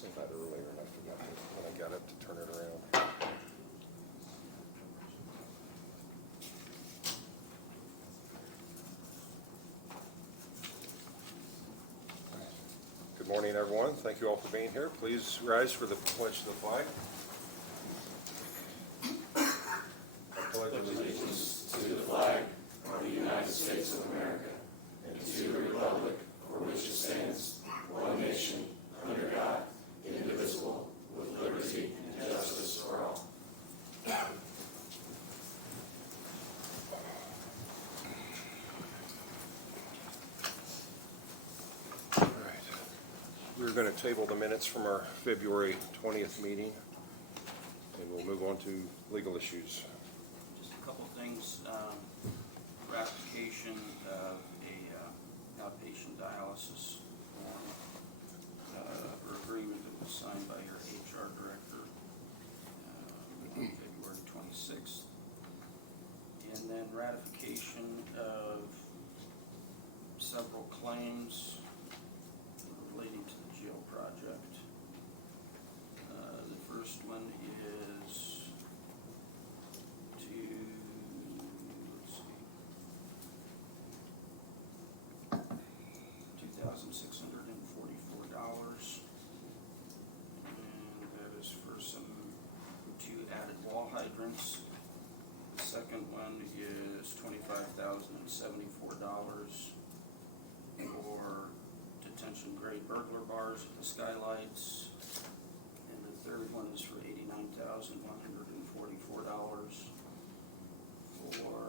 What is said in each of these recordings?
sent that earlier and I forgot when I got up to turn it around. Good morning, everyone. Thank you all for being here. Please rise for the pledge to the flag. I pledge allegiance to the flag of the United States of America and to the republic for which it stands, one nation, under God, indivisible, with liberty and justice for all. All right. We're going to table the minutes from our February 20th meeting, and we'll move on to legal issues. Just a couple things. Ratification of a outpatient dialysis form or agreement that was signed by your HR director on February 26th. And then ratification of several claims relating to the jail project. The first one is $2,644, and that is for two added wall hydrants. The second one is $25,074 for detention grade burglar bars at the skylights, and the third one is for $89,144 for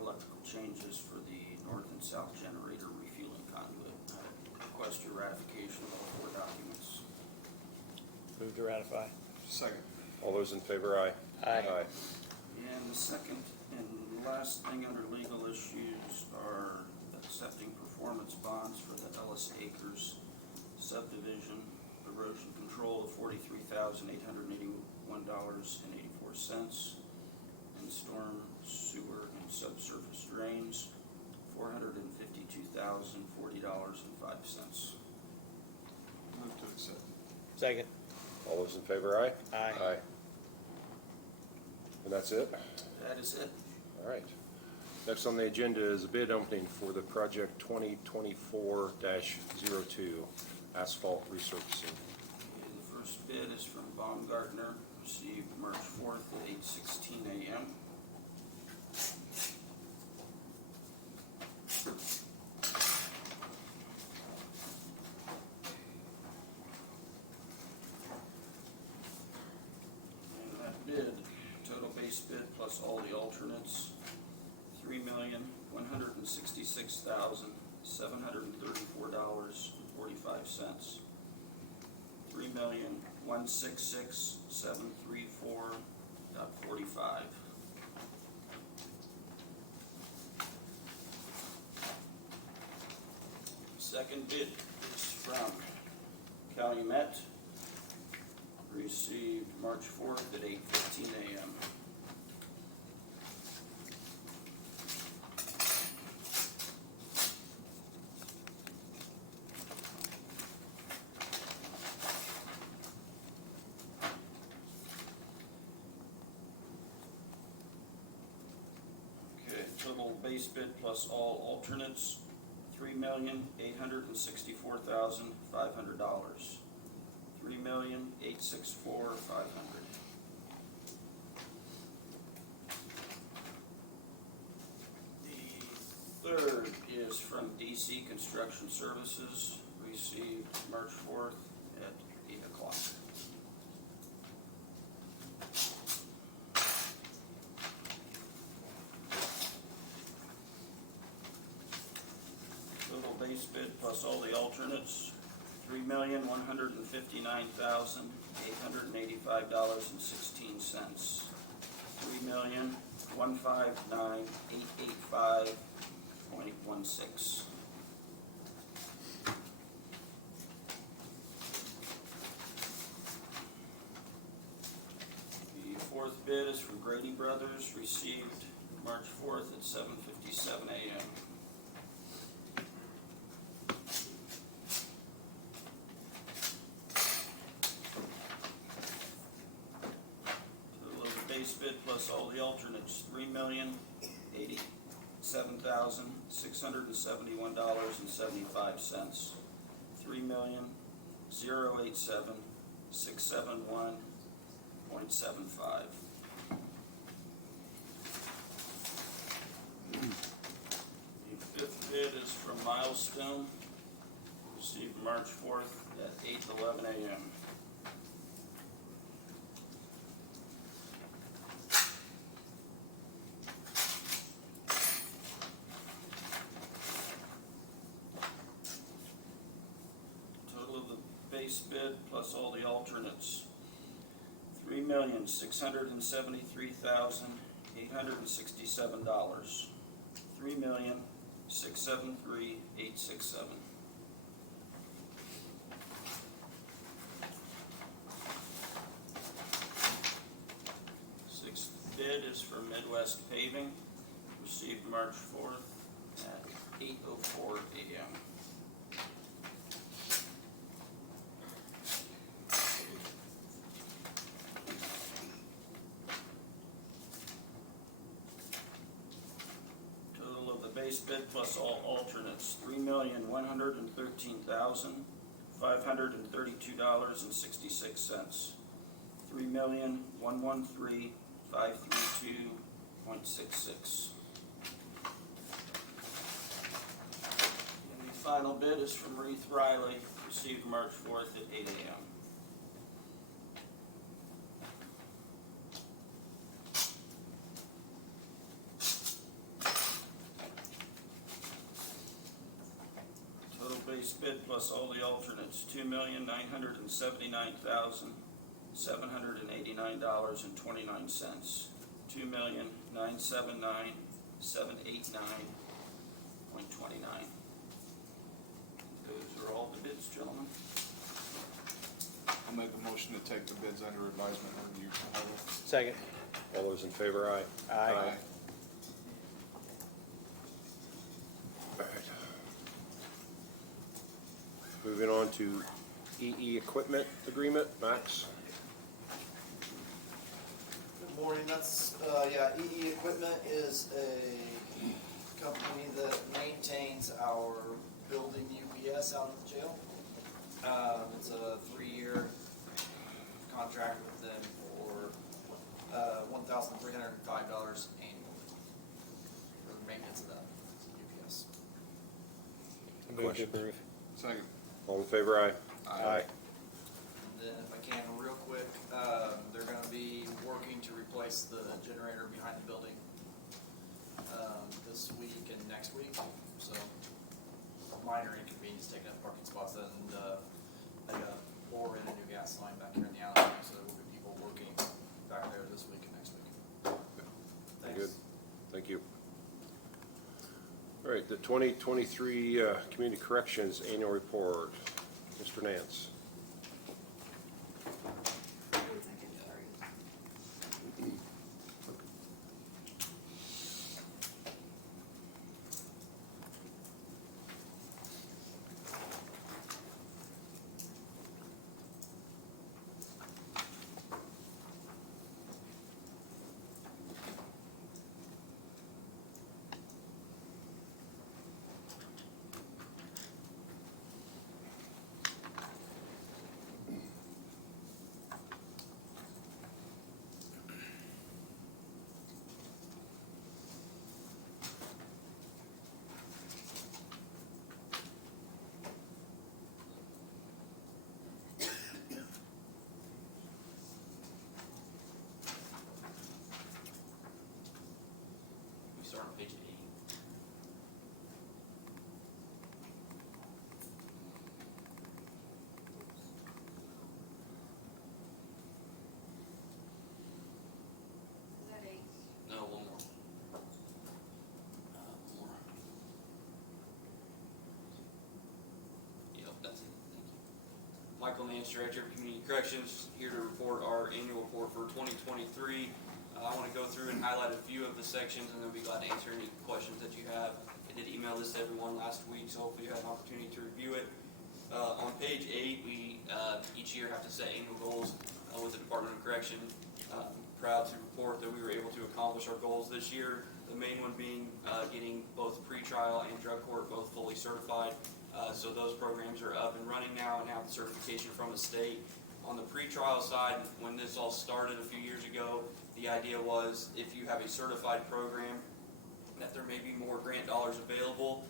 electrical changes for the north and south generator refueling conduit. I request your ratification of all four documents. Move to ratify. Second. All those in favor, aye. Aye. And the second and last thing under legal issues are accepting performance bonds for the Ellis Acres subdivision erosion control of $43,881.84, and storm, sewer, and subsurface drains, $452,040.05. Move to accept. Second. All those in favor, aye. Aye. And that's it? That is it. All right. Next on the agenda is a bid opening for the project 2024-02 asphalt resurfacing. And the first bid is from Baumgartner, received March 4th at 8:16 a.m. And that bid, total base bid plus all the alternates, $3,166,734.45. $3,166,734.45. Second bid is from Calumet, received March 4th at 8:15 a.m. Total base bid plus all alternates, $3,864,500. $3,864,500. The third is from DC Construction Services, received March 4th at 8 o'clock. Base bid plus all the alternates, $3,159,885.16. $3,159,885.16. The fourth bid is from Grady Brothers, received March 4th at 7:57 a.m. base bid plus all the alternates, $3,087,671.75. $3,087,671.75. The fifth bid is from Milestone, received March 4th at 8:11 a.m. Total of the base bid plus all the alternates, $3,673,867. $3,673,867. Sixth bid is for Midwest Paving, received March 4th at 8:04 a.m. Base bid plus all alternates, $3,113,532.66. $3,113,532.66. And the final bid is from Reith Riley, received March 4th at 8 a.m. Base bid plus all the alternates, $2,979,789.29. $2,979,789.29. Those are all the bids, gentlemen. I'll make a motion to take the bids under advisement and review. Second. All those in favor, aye. Aye. All right. Moving on to EE Equipment Agreement, Max. Good morning, that's, EE Equipment is a company that maintains our building UPS out at the jail. It's a 3-year contract with them for $1,305 annually for the maintenance of that UPS. Move to Question. approve. Second. All in favor, aye. Aye. And then if I can, real quick, they're gonna be working to replace the generator behind the building this week and next week, so minor inconvenience taking up parking spots, and I gotta bore in a new gas line back here in the alley, so there will be people working back there this week and next week. Thanks. Good. Thank you. All right, the 2023 Community Corrections Annual Report. Mr. Nance. We start on page 8. Is that 8? No, one more. More. Yep, that's it. Thank you. Michael Nance, Director of Community Corrections, here to report our annual report for 2023. I want to go through and highlight a few of the sections, and then be glad to answer any questions that you have. I did email this to everyone last week, so hopefully you had an opportunity to review it. On page 8, we each year have to set annual goals with the Department of Correction. proud to report that we were able to accomplish our goals this year. The main one being getting both pretrial and drug court both fully certified. So those programs are up and running now and have the certification from the state. On the pretrial side, when this all started a few years ago, the idea was if you have a certified program, that there may be more grant dollars available.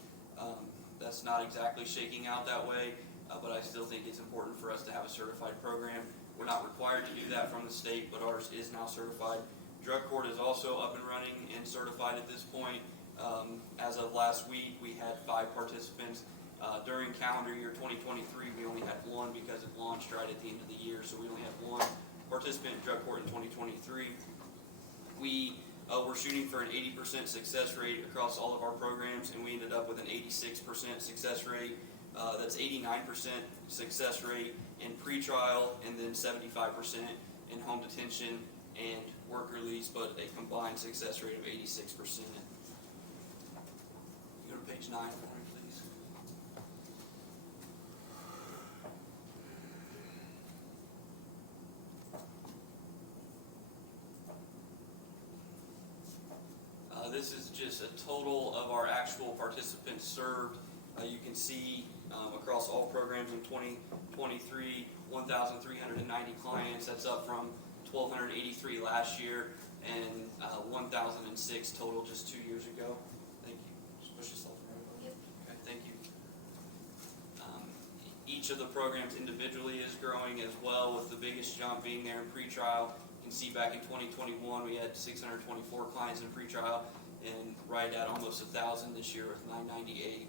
That's not exactly shaking out that way, but I still think it's important for us to have a certified program. We're not required to do that from the state, but ours is now certified. Drug court is also up and running and certified at this point. As of last week, we had 5 participants. During calendar year 2023, we only had 1 because it launched right at the end of the year, so we only had 1 participant in drug court in 2023. We were shooting for an 80% success rate across all of our programs, and we ended up with an 86% success rate. That's 89% success rate in pretrial, and then 75% in home detention and work release, but a combined success rate of 86%. Go to page 9 for me, please. This is just a total of our actual participants served. You can see across all programs in 2023, 1,390 clients. That's up from 1,283 last year and 1,006 total just 2 years ago. Thank you. Just push yourself right over. Okay, thank you. Each of the programs individually is growing as well, with the biggest jump being there in pretrial. You can see back in 2021 we had 624 clients in pretrial, and right at almost 1,000 this year with 998.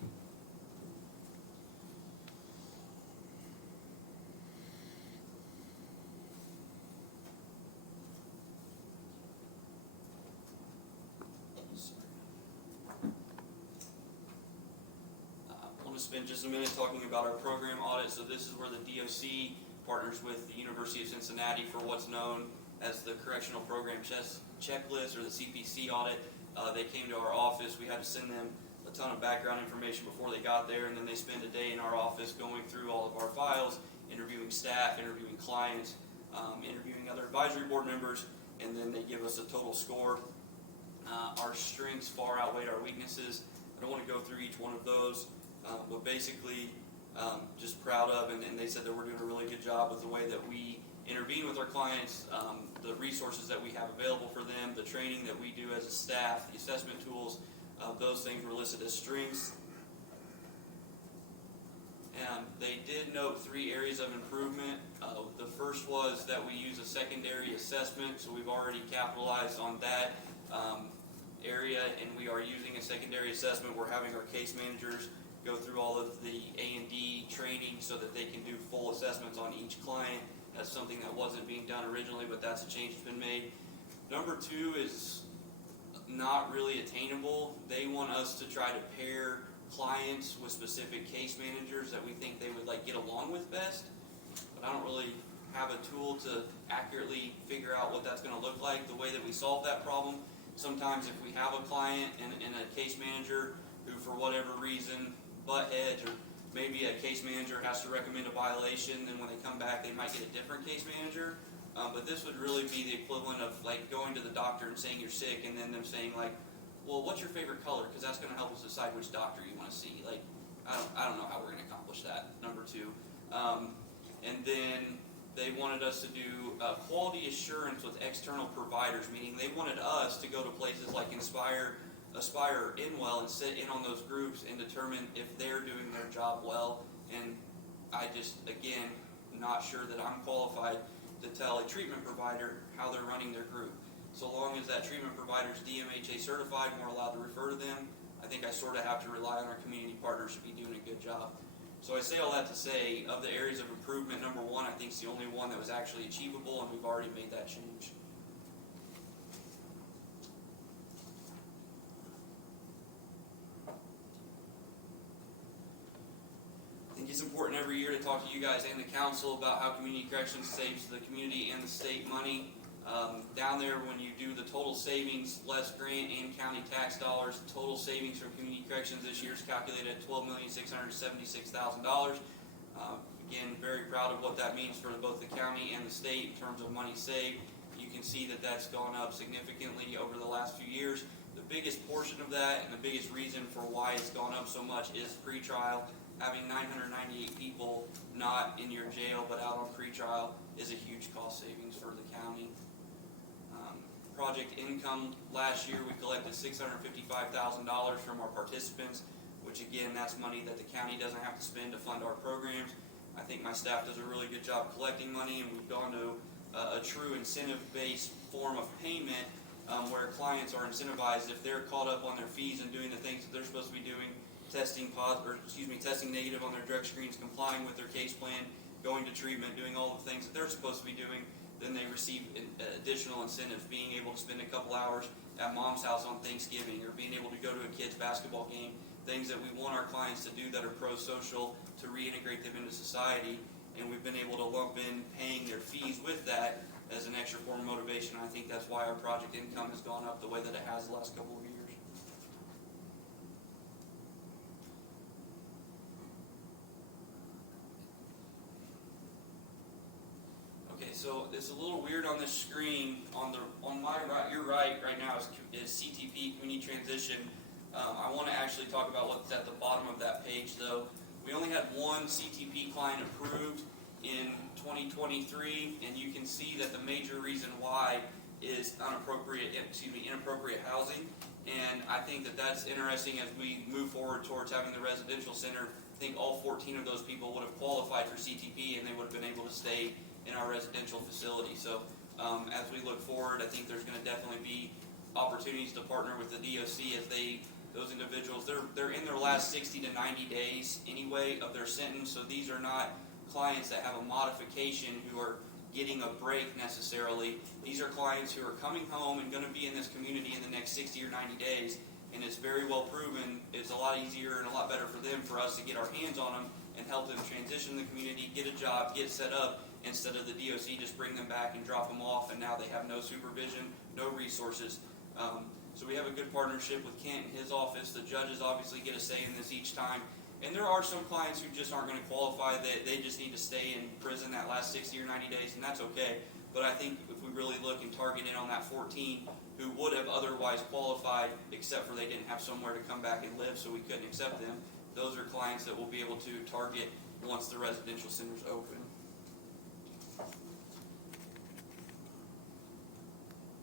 I want to spend just a minute talking about our program audit. So this is where the DOC partners with the University of Cincinnati for what's known as the Correctional Program Checklist, or the CPC audit. They came to our office. We had to send them a ton of background information before they got there, and then they spend a day in our office going through all of our files, interviewing staff, interviewing clients, interviewing other advisory board members, and then they give us a total score. Our strengths far outweighed our weaknesses. I don't want to go through each one of those, but basically just proud of, and they said that we're doing a really good job with the way that we intervene with our clients, the resources that we have available for them, the training that we do as a staff, the assessment tools, those things were listed as strengths. And they did note 3 areas of improvement. The first was that we use a secondary assessment, so we've already capitalized on that area, and we are using a secondary assessment. We're having our case managers go through all of the A&D training so that they can do full assessments on each client. That's something that wasn't being done originally, but that's a change that's been made. Number 2 is not really attainable. They want us to try to pair clients with specific case managers that we think they would get along with best, but I don't really have a tool to accurately figure out what that's going to look like. The way that we solve that problem, sometimes if we have a client and a case manager who for whatever reason butt heads, or maybe a case manager has to recommend a violation, then when they come back they might get a different case manager. But this would really be the equivalent of going to the doctor and saying you're sick, and then them saying well, what's your favorite color? Because that's going to help us decide which doctor you want to see. I don't know how we're going to accomplish that. Number 2, and then they wanted us to do quality assurance with external providers, meaning they wanted us to go to places like Aspire, or Inwell, and sit in on those groups and determine if they're doing their job well. And I just, again, not sure that I'm qualified to tell a treatment provider how they're running their group. So long as that treatment provider is DMHA certified and we're allowed to refer to them, I think I sort of have to rely on our community partners to be doing a good job. So I say all that to say, of the areas of improvement, number 1 I think is the only one that was actually achievable, and we've already made that change. I think it's important every year to talk to you guys and the council about how community corrections saves the community and the state money. Down there, when you do the total savings, less grant and county tax dollars, the total savings from community corrections this year is calculated at $12,676,000. Again, very proud of what that means for both the county and the state in terms of money saved. You can see that that's gone up significantly over the last few years. The biggest portion of that and the biggest reason for why it's gone up so much is pretrial. Having 998 people not in your jail but out on pretrial is a huge cost savings for the county. Project income last year, we collected $655,000 from our participants, which again, that's money that the county doesn't have to spend to fund our programs. I think my staff does a really good job collecting money, and we've gone to a true incentive-based form of payment where clients are incentivized if they're caught up on their fees and doing the things that they're supposed to be doing, testing negative on their drug screens, complying with their case plan, going to treatment, doing all the things that they're supposed to be doing. Then they receive additional incentives, being able to spend a couple hours at mom's house on Thanksgiving, or being able to go to a kid's basketball game, things that we want our clients to do that are pro-social to reintegrate them into society. And we've been able to lump in paying their fees with that as an extra form of motivation. I think that's why our project income has gone up the way that it has the last couple of years. Okay, so it's a little weird on this screen. On my right, your right now is CTP, Community Transition. I want to actually talk about what's at the bottom of that page, though. We only had one CTP client approved in 2023, and you can see that the major reason why is inappropriate housing. And I think that that's interesting as we move forward towards having the residential center. I think all 14 of those people would have qualified for CTP, and they would have been able to stay in our residential facility. So as we look forward, I think there's going to definitely be opportunities to partner with the DOC as those individuals, they're in their last 60 to 90 days anyway of their sentence. So these are not clients that have a modification who are getting a break necessarily. These are clients who are coming home and going to be in this community in the next 60 or 90 days. And it's very well proven. It's a lot easier and a lot better for them, for us to get our hands on them and help them transition to the community, get a job, get set up, instead of the DOC just bring them back and drop them off, and now they have no supervision, no resources. So we have a good partnership with Kent and his office. The judges obviously get a say in this each time. And there are some clients who just aren't going to qualify. They just need to stay in prison that last 60 or 90 days, and that's okay. But I think if we really look and target in on that 14 who would have otherwise qualified, except for they didn't have somewhere to come back and live, so we couldn't accept them, those are clients that we'll be able to target once the residential center's open.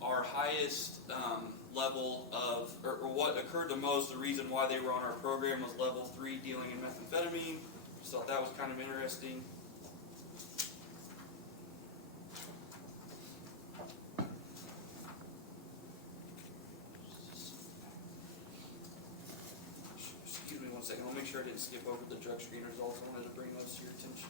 Our highest level of, or what occurred the most, the reason why they were on our program was level 3 dealing in methamphetamine. Just thought that was kind of interesting. Excuse me one second, I'll make sure I didn't skip over the drug screen results. I wanted to bring those to your attention.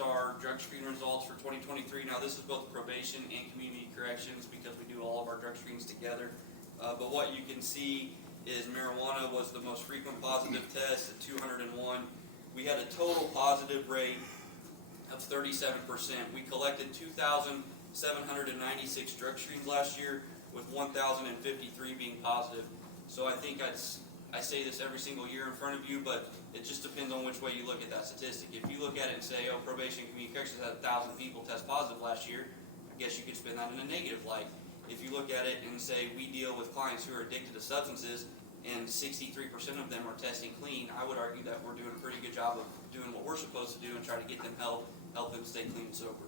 Our drug screen results for 2023. Now this is both probation and community corrections because we do all of our drug screens together. But what you can see is marijuana was the most frequent positive test at 201. We had a total positive rate of 37%. We collected 2,796 drug screens last year with 1,053 being positive. So I think I say this every single year in front of you, but it just depends on which way you look at that statistic. If you look at it and say, oh, probation and community corrections had 1,000 people test positive last year, I guess you could spin that in a negative light. If you look at it and say we deal with clients who are addicted to substances and 63% of them are testing clean, I would argue that we're doing a pretty good job of doing what we're supposed to do and try to get them help them stay clean and sober.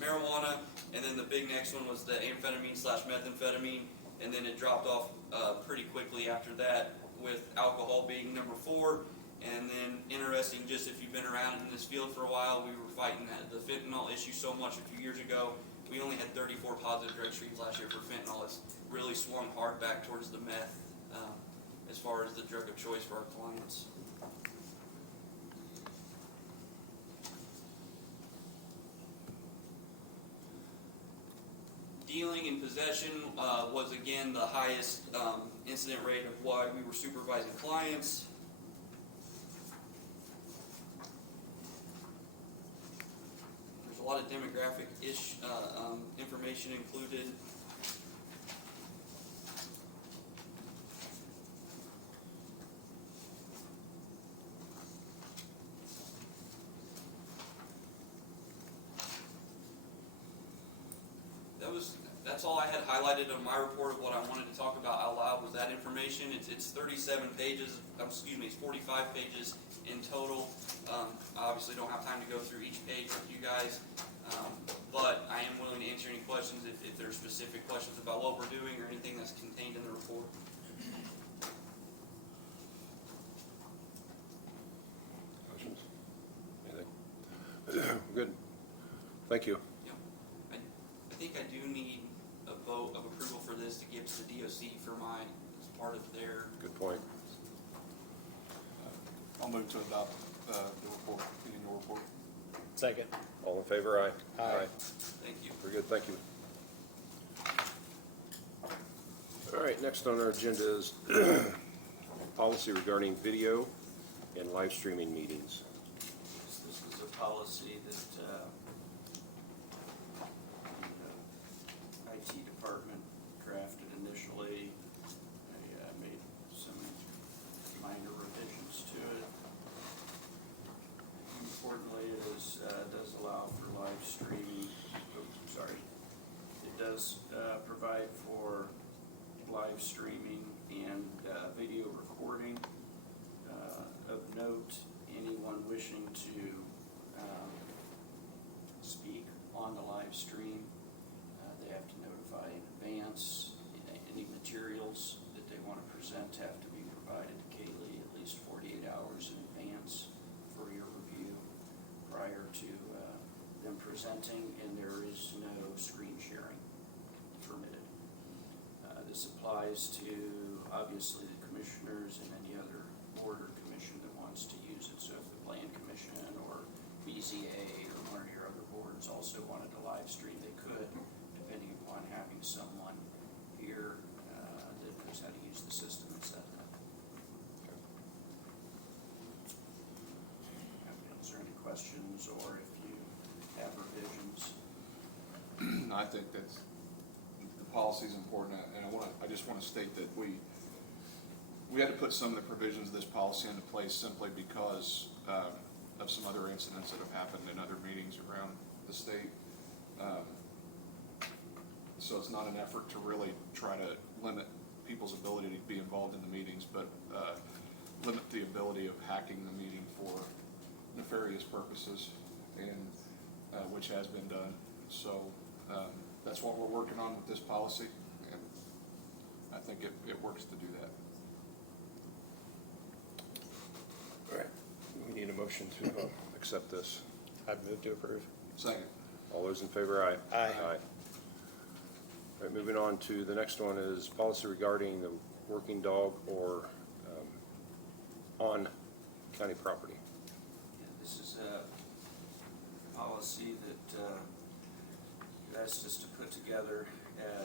Marijuana, and then the big next one was the amphetamine/methamphetamine, and then it dropped off pretty quickly after that, with alcohol being number 4. And then interesting, just if you've been around in this field for a while, we were fighting the fentanyl issue so much a few years ago. We only had 34 positive drug screens last year for fentanyl. It's really swung hard back towards the meth as far as the drug of choice for our clients. Dealing in possession was again the highest incident rate of why we were supervising clients. There's a lot of demographic information included. That's all I had highlighted on my report of what I wanted to talk about out loud was that information. It's 37 pages, it's 45 pages in total. I obviously don't have time to go through each page with you guys, but I am willing to answer any questions if there's specific questions about what we're doing or anything that's contained in the report. Questions? Anything? Good. Thank you. Yeah. I think I do need a vote of approval for this to give to the DOC for as part of their. Good point. I'll move to adopt the report, the annual report. Second. All in favor, aye? Aye. Thank you. Very good, thank you. All right, next on our agenda is policy regarding video and live streaming meetings. This is a policy that the IT department drafted initially. I made some minor revisions to it. Importantly, it does allow for live streaming. It does provide for live streaming and video recording. Of note, anyone wishing to speak on the live stream, they have to notify in advance. Any materials that they want to present have to be provided to Kaylee at least 48 hours in advance for your review prior to them presenting, and there is no screen sharing permitted. This applies to, obviously, the commissioners and any other board or commission that wants to use it. So if the Plan Commission or BZA or one of your other boards also wanted to live stream, they could, depending upon having someone here that knows how to use the system and set it up. Is there any questions, or if you have revisions? I think that's, the policy is important, and I just want to state that we had to put some of the provisions of this policy into place simply because of some other incidents that have happened in other meetings around the state. So it's not an effort to really try to limit people's ability to be involved in the meetings, but limit the ability of hacking the meeting for nefarious purposes, and which has been done. So that's what we're working on with this policy, and I think it works to do that. All right, we need a motion to accept this. I'd move to approve. Second. All those in favor, aye? Aye. All right, moving on to the next one is policy regarding the working dog or on county property. Yeah, this is a policy that you asked us to put together,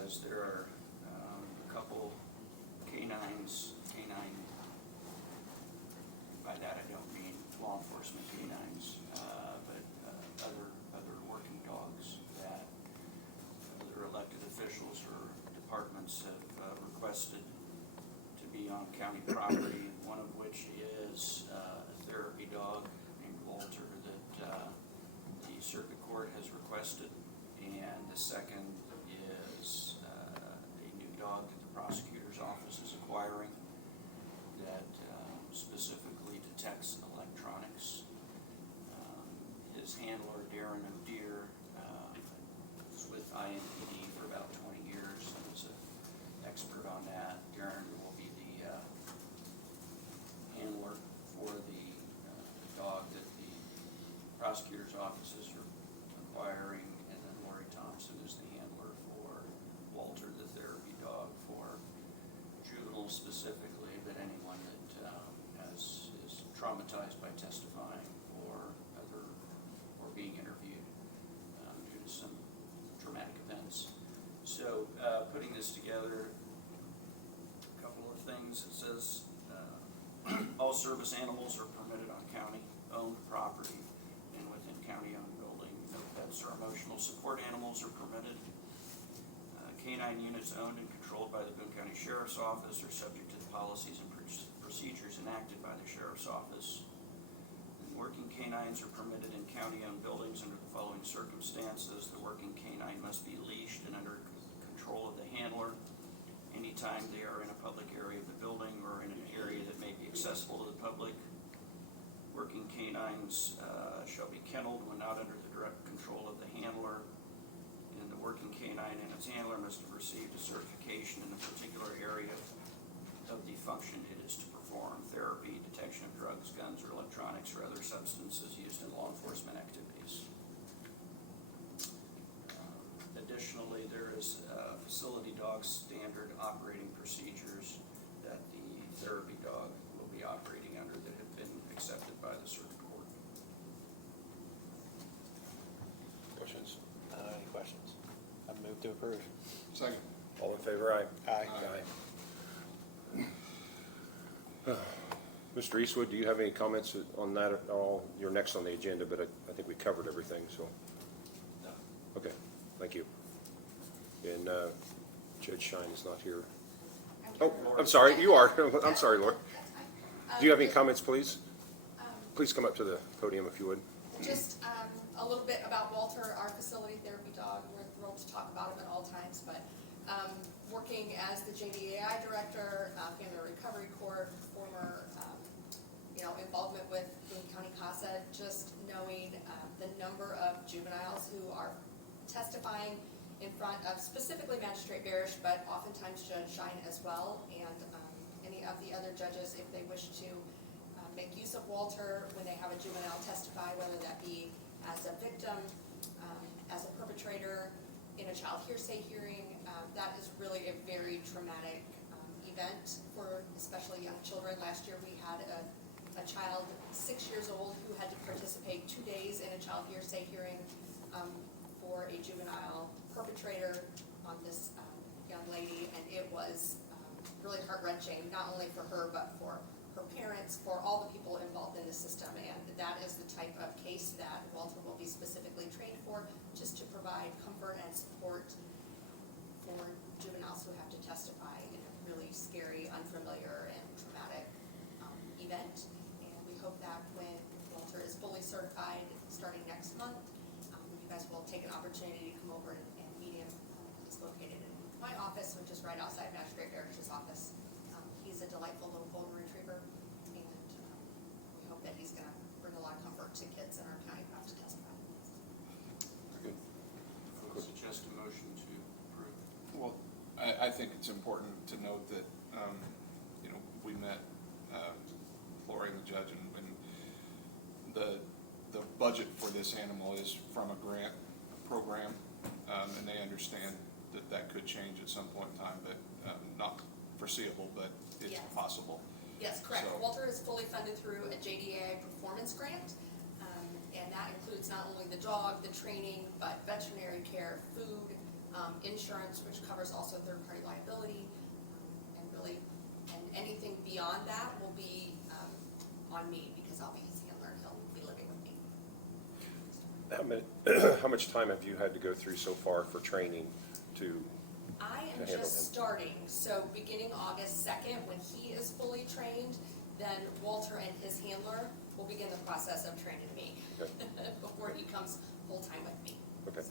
as there are a couple canines. By that I don't mean law enforcement canines, but other working dogs that other elected officials or departments have requested to be on county property. One of which is a therapy dog named Walter that the circuit court has requested, and the second is a new dog that the prosecutor's office is acquiring that specifically detects electronics. His handler, Darren O'Dear, was with INPD for about 20 years and is an expert on that. Darren will be the handler for the dog that the prosecutor's office is acquiring, and then Lori Thompson is the handler for Walter, the therapy dog for juveniles specifically, but anyone that is traumatized by testifying or being interviewed due to some traumatic events. So putting this together, a couple of things. It says all service animals are permitted on county-owned property and within county-owned building. No pets or emotional support animals are permitted. Canine units owned and controlled by the Boone County Sheriff's Office are subject to the policies and procedures enacted by the Sheriff's Office. And Working canines are permitted in county-owned buildings under the following circumstances. The working canine must be leashed and under control of the handler. Anytime they are in a public area of the building or in an area that may be accessible to the public. Working canines shall be kenneled when not under the direct control of the handler. And the working canine and its handler must have received a certification in the particular area of the function it is to perform: therapy, detection of drugs, guns, or electronics, or other substances used in law enforcement activities. Additionally, there is facility dog standard operating procedures that the therapy dog will be operating under that have been accepted by the circuit court. Questions? Any questions? I move to approve. Second. All in favor, aye? Aye. Mr. Eastwood, do you have any comments on that at all? You're next on the agenda, but I think we covered everything, so. No. Okay, thank you. And Judge Shine is not here. Oh, I'm sorry, you are. I'm sorry, Laura. That's fine. Do you have any comments, please? Please come up to the podium if you would. Just a little bit about Walter, our facility therapy dog. We're thrilled to talk about him at all times, but working as the JDAI director, Family Recovery Court, former involvement with Boone County CASA, just knowing the number of juveniles who are testifying in front of specifically Magistrate Barish, but oftentimes Judge Shine as well, and any of the other judges, if they wish to make use of Walter when they have a juvenile testify, whether that be as a victim, as a perpetrator, in a child hearsay hearing. That is really a very traumatic event for especially young children. Last year we had a child 6 years old who had to participate 2 days in a child hearsay hearing for a juvenile perpetrator on this young lady, and it was really heart-wrenching, not only for her but for her parents, for all the people involved in the system. And that is the type of case that Walter will be specifically trained for, just to provide comfort and support for juveniles who have to testify in a really scary, unfamiliar, and traumatic event. And we hope that when Walter is fully certified starting next month, you guys will take an opportunity to come over and meet him. He's located in my office, which is right outside Magistrate Barish's office. He's a delightful little golden retriever, and we hope that he's going to bring a lot of comfort to kids in our county who have to testify. Good. I would suggest a motion to approve. Well, I think it's important to note that, we met Lori and the judge, and the budget for this animal is from a grant program, and they understand that could change at some point in time, but not foreseeable, but it's Yes. possible. Yes, correct. So- Walter is fully funded through a JDAI performance grant, and that includes not only the dog, the training, but veterinary care, food, insurance, which covers also third-party liability, and anything beyond that will be on me, because I'll be his handler and he'll be living with me. How much time have you had to go through so far for training to? I am To handle just him. starting, so beginning August 2nd, when he is fully trained, then Walter and his handler will begin the process of training me Okay. before he comes full-time with me. Okay.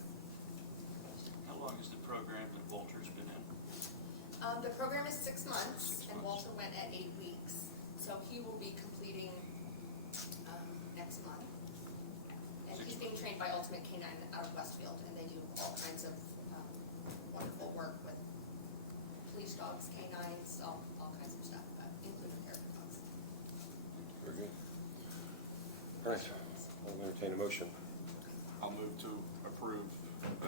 How long is the program that Walter's been in? The program is 6 months, 6 and months. Walter went at 8 weeks, so he will be completing next month. And 6 he's being trained by Ultimate Canine out of Westfield, and they do all kinds of wonderful work with police dogs, canines, all kinds of stuff, including therapy dogs. Very good. All right, I'll entertain a motion. I'll move to approve the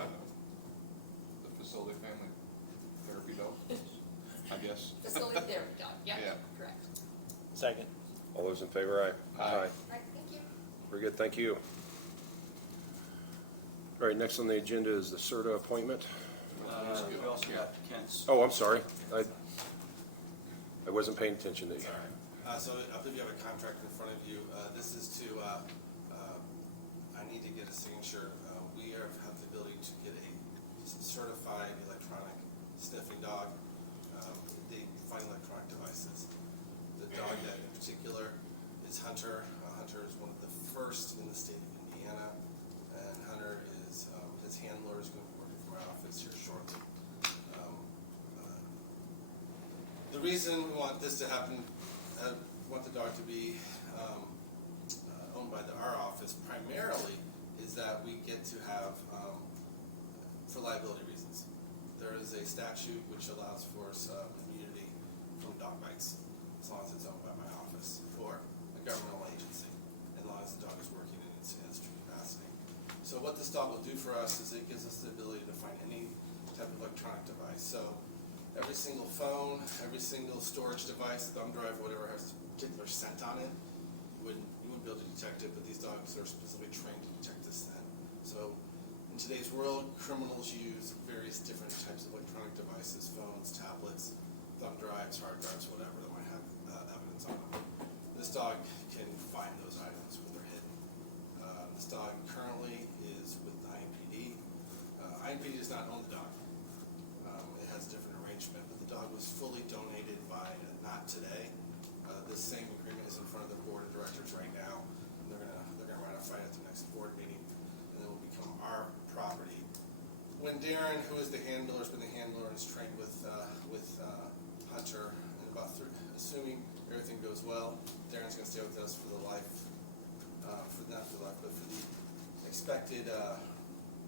facility family therapy dog, I guess. Facility therapy dog, yeah, Yeah. correct. Second. All those in favor, aye? Aye. All right, thank you. Very good, thank you. All right, next on the agenda is the CERTA appointment. We also got Kent's. Oh, I'm sorry. I wasn't paying attention to you. So I believe you have a contract in front of you. This is to, I need to get a signature. We have the ability to get a certified electronic sniffing dog. They find electronic devices. The dog that in particular is Hunter. Hunter is one of the first in the state of Indiana, and Hunter is, his handler is going to be working from my office here shortly. The reason we want this to happen, want the dog to be owned by our office primarily is that we get to have, for liability reasons. There is a statute which allows for immunity from dog bites, as long as it's owned by my office or a governmental agency, as long as the dog is working in its true capacity. So what this dog will do for us is it gives us the ability to find any type of electronic device. So every single phone, every single storage device, thumb drive, whatever has a particular scent on it, you wouldn't be able to detect it, but these dogs are specifically trained to detect this scent. So in today's world, criminals use various different types of electronic devices, phones, tablets, thumb drives, hard drives, whatever that might have evidence on them. This dog can find those items when they're hidden. This dog currently is with the IMPD. IMPD does not own the dog. It has a different arrangement, but the dog was fully donated by Not Today. This same agreement is in front of the board of directors right now. They're gonna ratify it at the next board meeting, and it will become our property. When Darren, who is the handler, has been the handler and is trained with Hunter, and assuming everything goes well, Darren's gonna stay with us for the life, but for the expected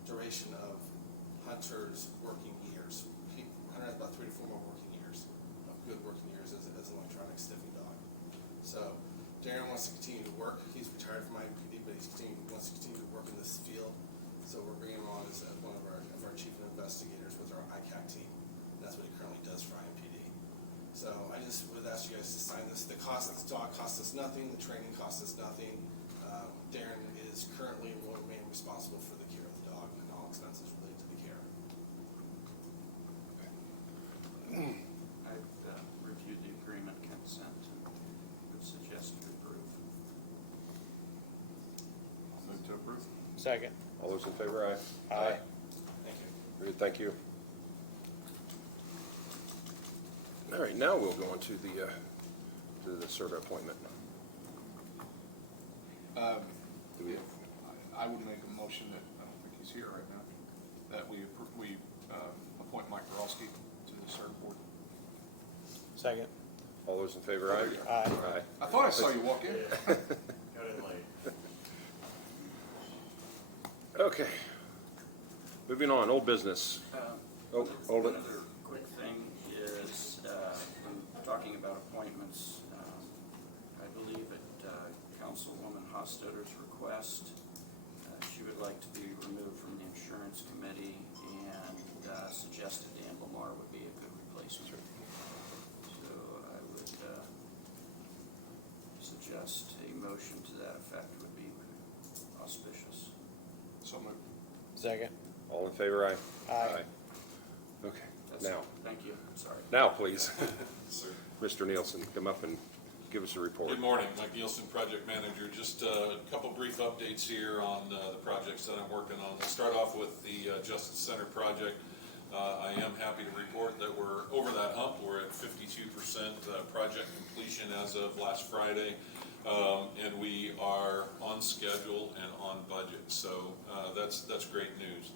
duration of Hunter's working years. Hunter has about 3 to 4 more working years of good working years as an electronic sniffing dog. So Darren wants to continue to work. He's retired from IMPD, but wants to continue to work in this field. So we're bringing him on as one of our chief investigators with our ICAC team. And that's what he currently does for IMPD. So I just would ask you guys to sign this. The cost of this dog costs us nothing. The training costs us nothing. Darren is currently one man responsible for the care of the dog and all expenses related to the care. I've reviewed the agreement consent and would suggest to approve. I'll move to approve. Second. All those in favor, aye? Aye. Thank you. Very good, thank you. All right, now we'll go on to the server appointment. Do we- I would make a motion that, I don't think he's here right now, that we appoint Mike Borowski to the CERB board. Second. All those in favor, aye? Aye. Aye. I thought I saw you walk in. Got in late. Okay. Moving on, old business. Oh, hold it. Another quick thing is, when talking about appointments, I believe at Councilwoman Hostutter's request, she would like to be removed from the insurance committee and suggested Dan Lamar would be a good replacement. So I would suggest a motion to that effect would be auspicious. So moved. Second. All in favor, aye? Aye. Okay, That's- now, Thank you, sorry. now, please, Sir. Mr. Nielsen, come up and give us a report. Good morning, Mike Nielsen, Project Manager. Just a couple brief updates here on the projects that I'm working on. Let's start off with the Justice Center project. I am happy to report that we're over that hump. We're at 52% project completion as of last Friday, and we are on schedule and on budget. So that's great news.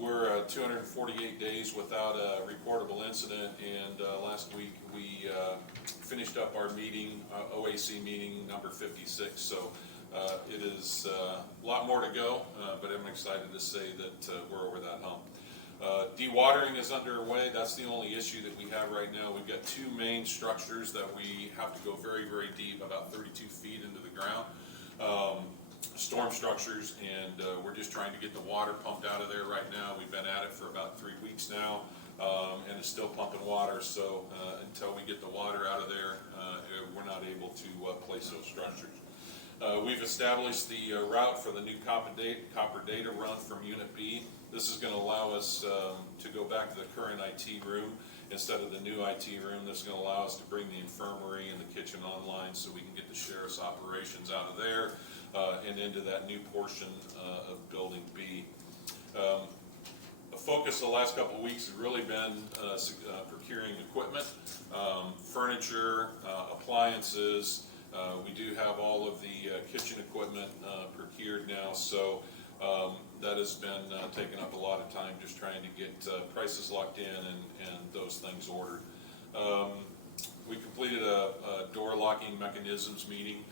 We're 248 days without a reportable incident, and last week we finished up our meeting, OAC meeting number 56. So it is a lot more to go, but I'm excited to say that we're over that hump. Dewatering is underway. That's the only issue that we have right now. We've got 2 main structures that we have to go very, very deep, about 32 feet into the ground. Storm structures, and we're just trying to get the water pumped out of there right now. We've been at it for about 3 weeks now, and it's still pumping water. So until we get the water out of there, we're not able to place those structures. We've established the route for the new copper data run from Unit B. This is going to allow us to go back to the current IT room instead of the new IT room. This is going to allow us to bring the infirmary and the kitchen online so we can get the sheriff's operations out of there and into that new portion of Building B. A focus the last couple of weeks has really been procuring equipment, furniture, appliances, We do have all of the kitchen equipment procured now, so that has been taking up a lot of time, just trying to get prices locked in and those things ordered. We completed a door locking mechanisms meeting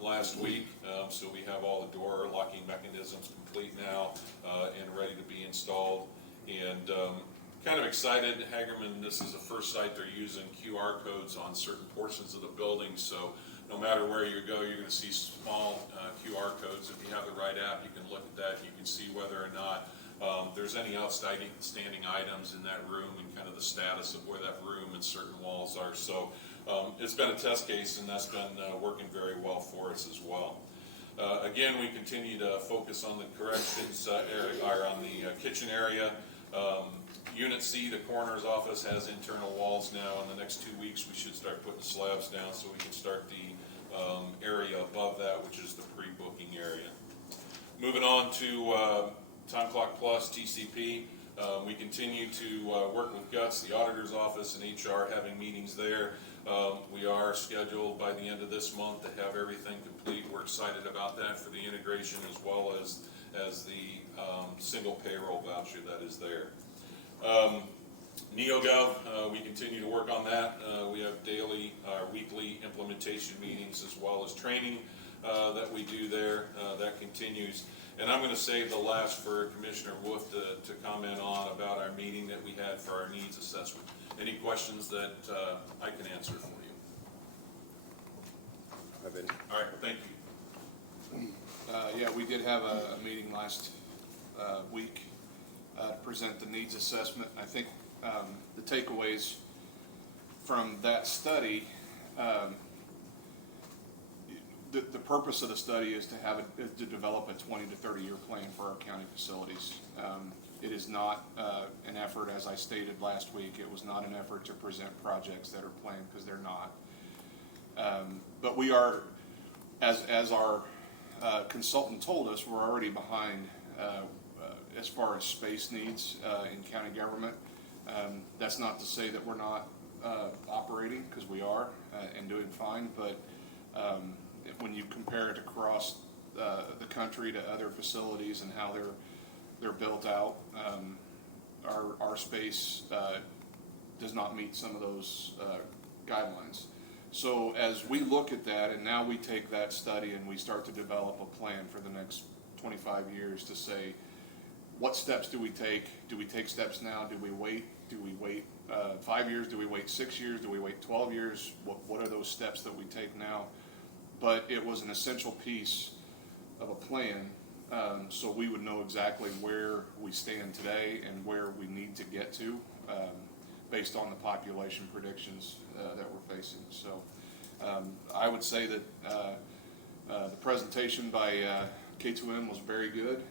last week, so we have all the door locking mechanisms complete now and ready to be installed. And kind of excited, Hagerman, this is the first site they're using QR codes on certain portions of the building, so no matter where you go, you're going to see small QR codes. If you have the right app, you can look at that, you can see whether or not there's any outstanding items in that room and kind of the status of where that room and certain walls are. So it's been a test case, and that's been working very well for us as well. Again, we continue to focus on the corrections area, or on the kitchen area. Unit C, the coroner's office, has internal walls now. In the next 2 weeks, we should start putting slabs down so we can start the area above that, which is the pre-booking area. Moving on to Time Clock Plus, TCP. We continue to work with Guts, the auditor's office, and HR, having meetings there. We are scheduled by the end of this month to have everything complete. We're excited about that for the integration, as well as the single payroll voucher that is there. NeoGov, we continue to work on that. We have daily, weekly implementation meetings, as well as training that we do there. That continues. And I'm going to save the last for Commissioner Wolf to comment on about our meeting that we had for our needs assessment. Any questions that I can answer for you? All right, thank you. Yeah, we did have a meeting last week to present the needs assessment. I think the takeaways from that study, the purpose of the study is to develop a 20 to 30 year plan for our county facilities. It is not an effort, as I stated last week, it was not an effort to present projects that are planned, because they're not. But we are, as our consultant told us, we're already behind as far as space needs in county government. That's not to say that we're not operating, because we are and doing fine, but when you compare it across the country to other facilities and how they're built out, our space does not meet some of those guidelines. So as we look at that, and now we take that study and we start to develop a plan for the next 25 years to say, what steps do we take? Do we take steps now? Do we wait? Do we wait 5 years? Do we wait 6 years? Do we wait 12 years? What are those steps that we take now? But it was an essential piece of a plan, so we would know exactly where we stand today and where we need to get to based on the population predictions that we're facing. So I would say that the presentation by K2M was very good.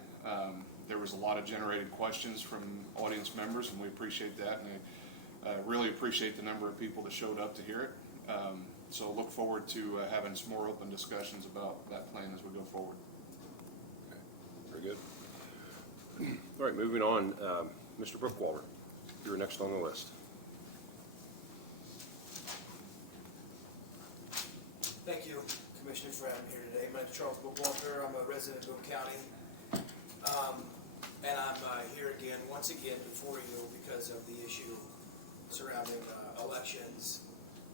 There was a lot of generated questions from audience members, and we appreciate that, and I really appreciate the number of people that showed up to hear it. So look forward to having some more open discussions about that plan as we go forward. Okay. Very good. All right, moving on. Mr. Brookwalter, you're next on the list. Thank you, Commissioners, for having me here today. My name is Charles Brookwalter. I'm a resident of Boone County. And I'm here again, once again, before you because of the issue surrounding elections,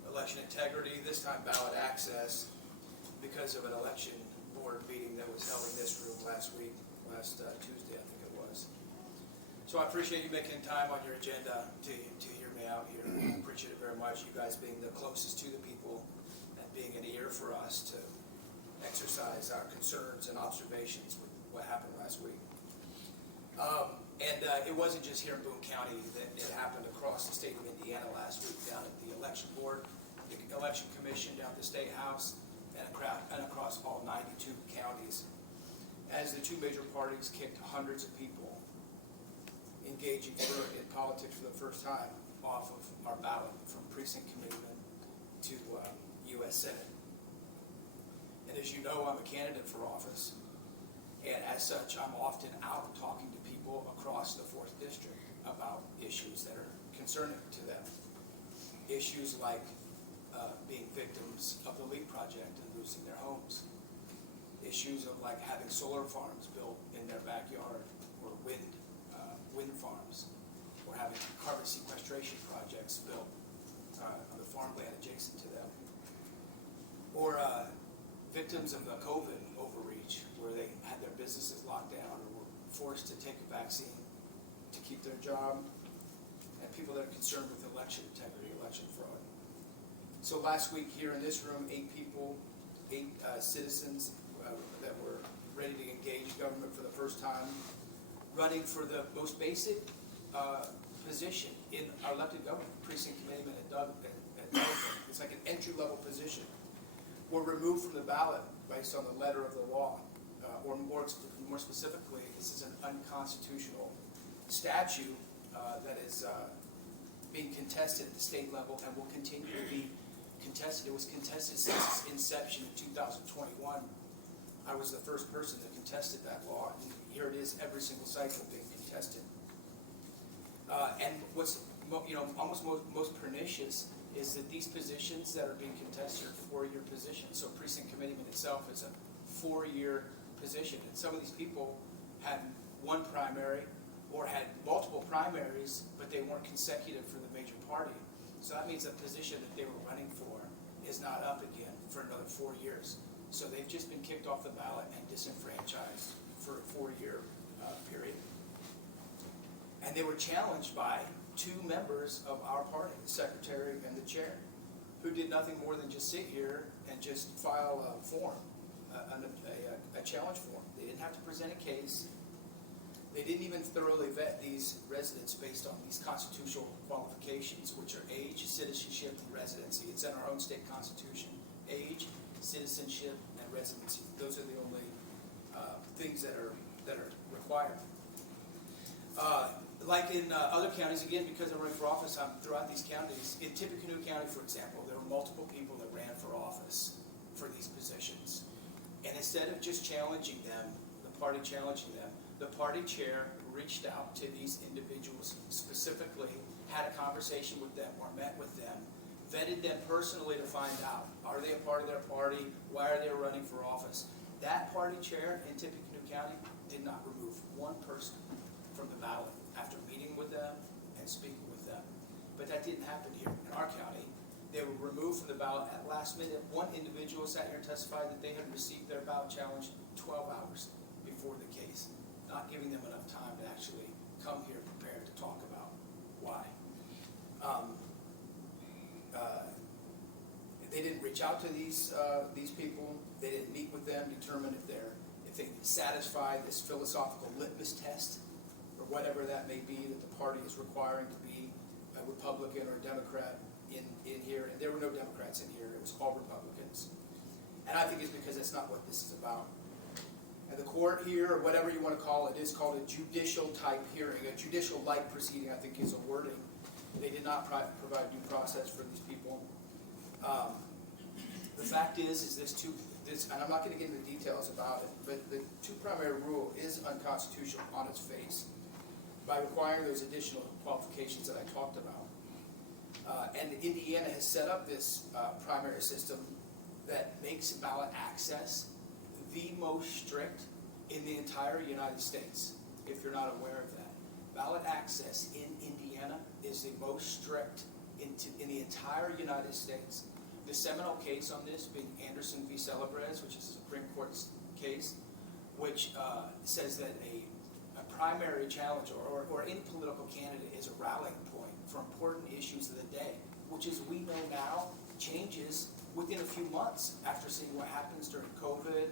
election integrity, this time ballot access, because of an election board meeting that was held in this room last Tuesday, I think it was. So I appreciate you making time on your agenda to hear me out here. I appreciate it very much, you guys being the closest to the people and being an ear for us to exercise our concerns and observations with what happened last week. It wasn't just here in Boone County, that it happened across the state of Indiana last week, down at the election board, the election commission down at the state house, and across all 92 counties, as the two major parties kicked hundreds of people engaging in politics for the first time off of our ballot, from precinct committeeman to U.S. Senate. And as you know, I'm a candidate for office, and as such, I'm often out talking to people across the 4th District about issues that are concerning to them. Issues like being victims of the LEAP project and losing their homes. Issues of like having solar farms built in their backyard, or wind farms, or having carbon sequestration projects built on the farmland adjacent to them. Or victims of the COVID overreach, where they had their businesses locked down or were forced to take a vaccine to keep their job, and people that are concerned with election integrity, election fraud. So last week here in this room, 8 citizens that were ready to engage government for the first time, running for the most basic position in our elected government, precinct committeeman at Doug. It's like an entry-level position. Were removed from the ballot based on the letter of the law, or more specifically, this is an unconstitutional statute that is being contested at the state level and will continue to be contested. It was contested since its inception in 2021. I was the first person that contested that law, and here it is every single cycle being contested. And what's almost most pernicious is that these positions that are being contested are 4-year positions. So precinct committeeman itself is a 4-year position, and some of these people had one primary or had multiple primaries, but they weren't consecutive for the major party. So that means the position that they were running for is not up again for another 4 years. So they've just been kicked off the ballot and disenfranchised for a 4-year period. And they were challenged by 2 members of our party, the secretary and the chair, who did nothing more than just sit here and just file a form, a challenge form. They didn't have to present a case. They didn't even thoroughly vet these residents based on these constitutional qualifications, which are age, citizenship, and residency. It's in our own state constitution. Age, citizenship, and residency. Those are the only things that are required. Like in other counties, again, because I'm running for office, I'm throughout these counties. In Tippecanoe County, for example, there were multiple people that ran for office for these positions. And instead of just challenging them, the party challenging them, the party chair reached out to these individuals specifically, had a conversation with them or met with them, vetted them personally to find out, are they a part of their party? Why are they running for office? That party chair in Tippecanoe County did not remove one person from the ballot after meeting with them and speaking with them. But that didn't happen here in our county. They were removed from the ballot at last minute. One individual sat here and testified that they had received their ballot challenge 12 hours before the case, not giving them enough time to actually come here prepared to talk about why. They didn't reach out to these people. They didn't meet with them, determine if they satisfy this philosophical litmus test or whatever that may be that the party is requiring to be a Republican or a Democrat in here. And there were no Democrats in here. It was all Republicans. And I think it's because that's not what this is about. And the court here, or whatever you want to call it, is called a judicial type hearing. A judicial-like proceeding, I think, is a wording. They did not provide due process for these people. The fact is this, and I'm not going to get into details about it, but the 2 primary rule is unconstitutional on its face by requiring those additional qualifications that I talked about. And Indiana has set up this primary system that makes ballot access the most strict in the entire United States, if you're not aware of that. Ballot access in Indiana is the most strict in the entire United States. The seminal case on this being Anderson v. Celebres, which is a Supreme Court case, which says that a primary challenge or any political candidate is a rallying point for important issues of the day, which, as we know now, changes within a few months after seeing what happens during COVID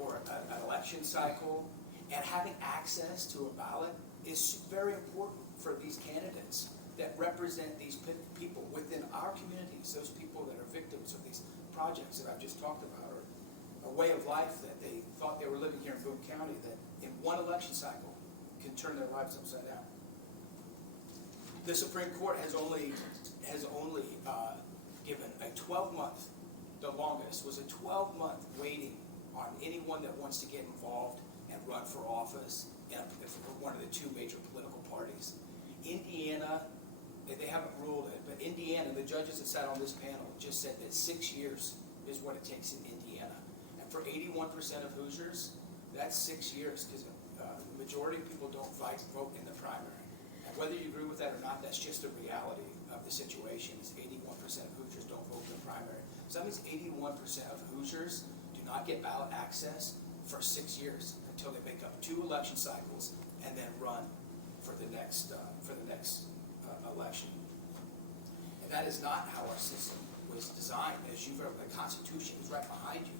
or an election cycle. And having access to a ballot is very important for these candidates that represent these people within our communities, those people that are victims of these projects that I've just talked about, or a way of life that they thought they were living here in Boone County that in one election cycle can turn their lives upside down. The Supreme Court has only given a 12-month, the longest was a 12-month waiting on anyone that wants to get involved and run for office for one of the 2 major political parties. Indiana they haven't ruled it, but Indiana, the judges that sat on this panel just said that 6 years is what it takes in Indiana. And for 81% of Hoosiers, that's 6 years, because the majority of people don't vote in the primary. And whether you agree with that or not, that's just the reality of the situation, is 81% of Hoosiers don't vote in the primary. So that means 81% of Hoosiers do not get ballot access for 6 years until they make up 2 election cycles and then run for the next election. And that is not how our system was designed. As you've heard, the Constitution is right behind you.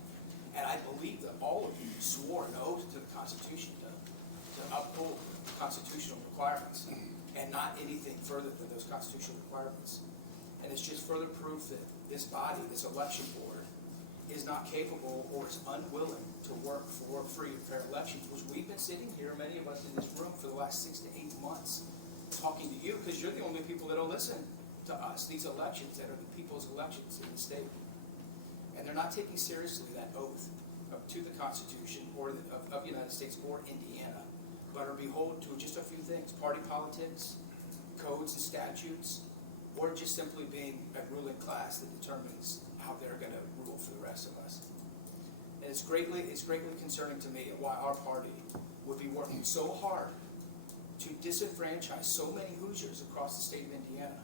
And I believe that all of you swore an oath to the Constitution to uphold constitutional requirements and not anything further than those constitutional requirements. And it's just further proof that this body, this election board, is not capable or is unwilling to work for free and fair elections, which we've been sitting here, many of us in this room, for the last 6 to 8 months, talking to you, because you're the only people that don't listen to us. These elections that are the people's elections in the state. And they're not taking seriously that oath to the Constitution or of the United States or Indiana, but are beholden to just a few things: party politics, codes and statutes, or just simply being a ruling class that determines how they're going to rule for the rest of us. And it's greatly concerning to me why our party would be working so hard to disenfranchise so many Hoosiers across the state of Indiana.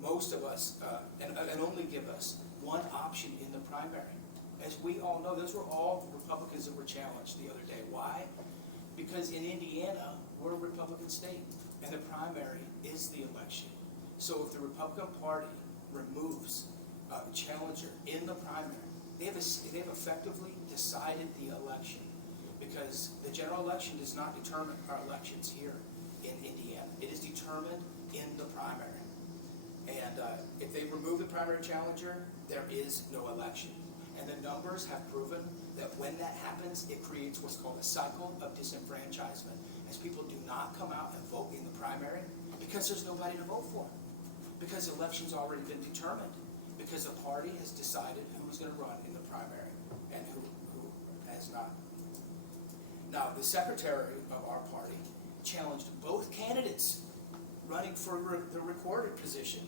Most of us, and only give us one option in the primary. As we all know, those were all Republicans that were challenged the other day. Why? Because in Indiana, we're a Republican state, and the primary is the election. So if the Republican Party removes a challenger in the primary, they have effectively decided the election, because the general election does not determine our elections here in Indiana. It is determined in the primary. And if they remove the primary challenger, there is no election. And the numbers have proven that when that happens, it creates what's called a cycle of disenfranchisement, as people do not come out and vote in the primary because there's nobody to vote for, because the election's already been determined, because the party has decided who's going to run in the primary and who has not. Now, the secretary of our party challenged both candidates running for the recorded position,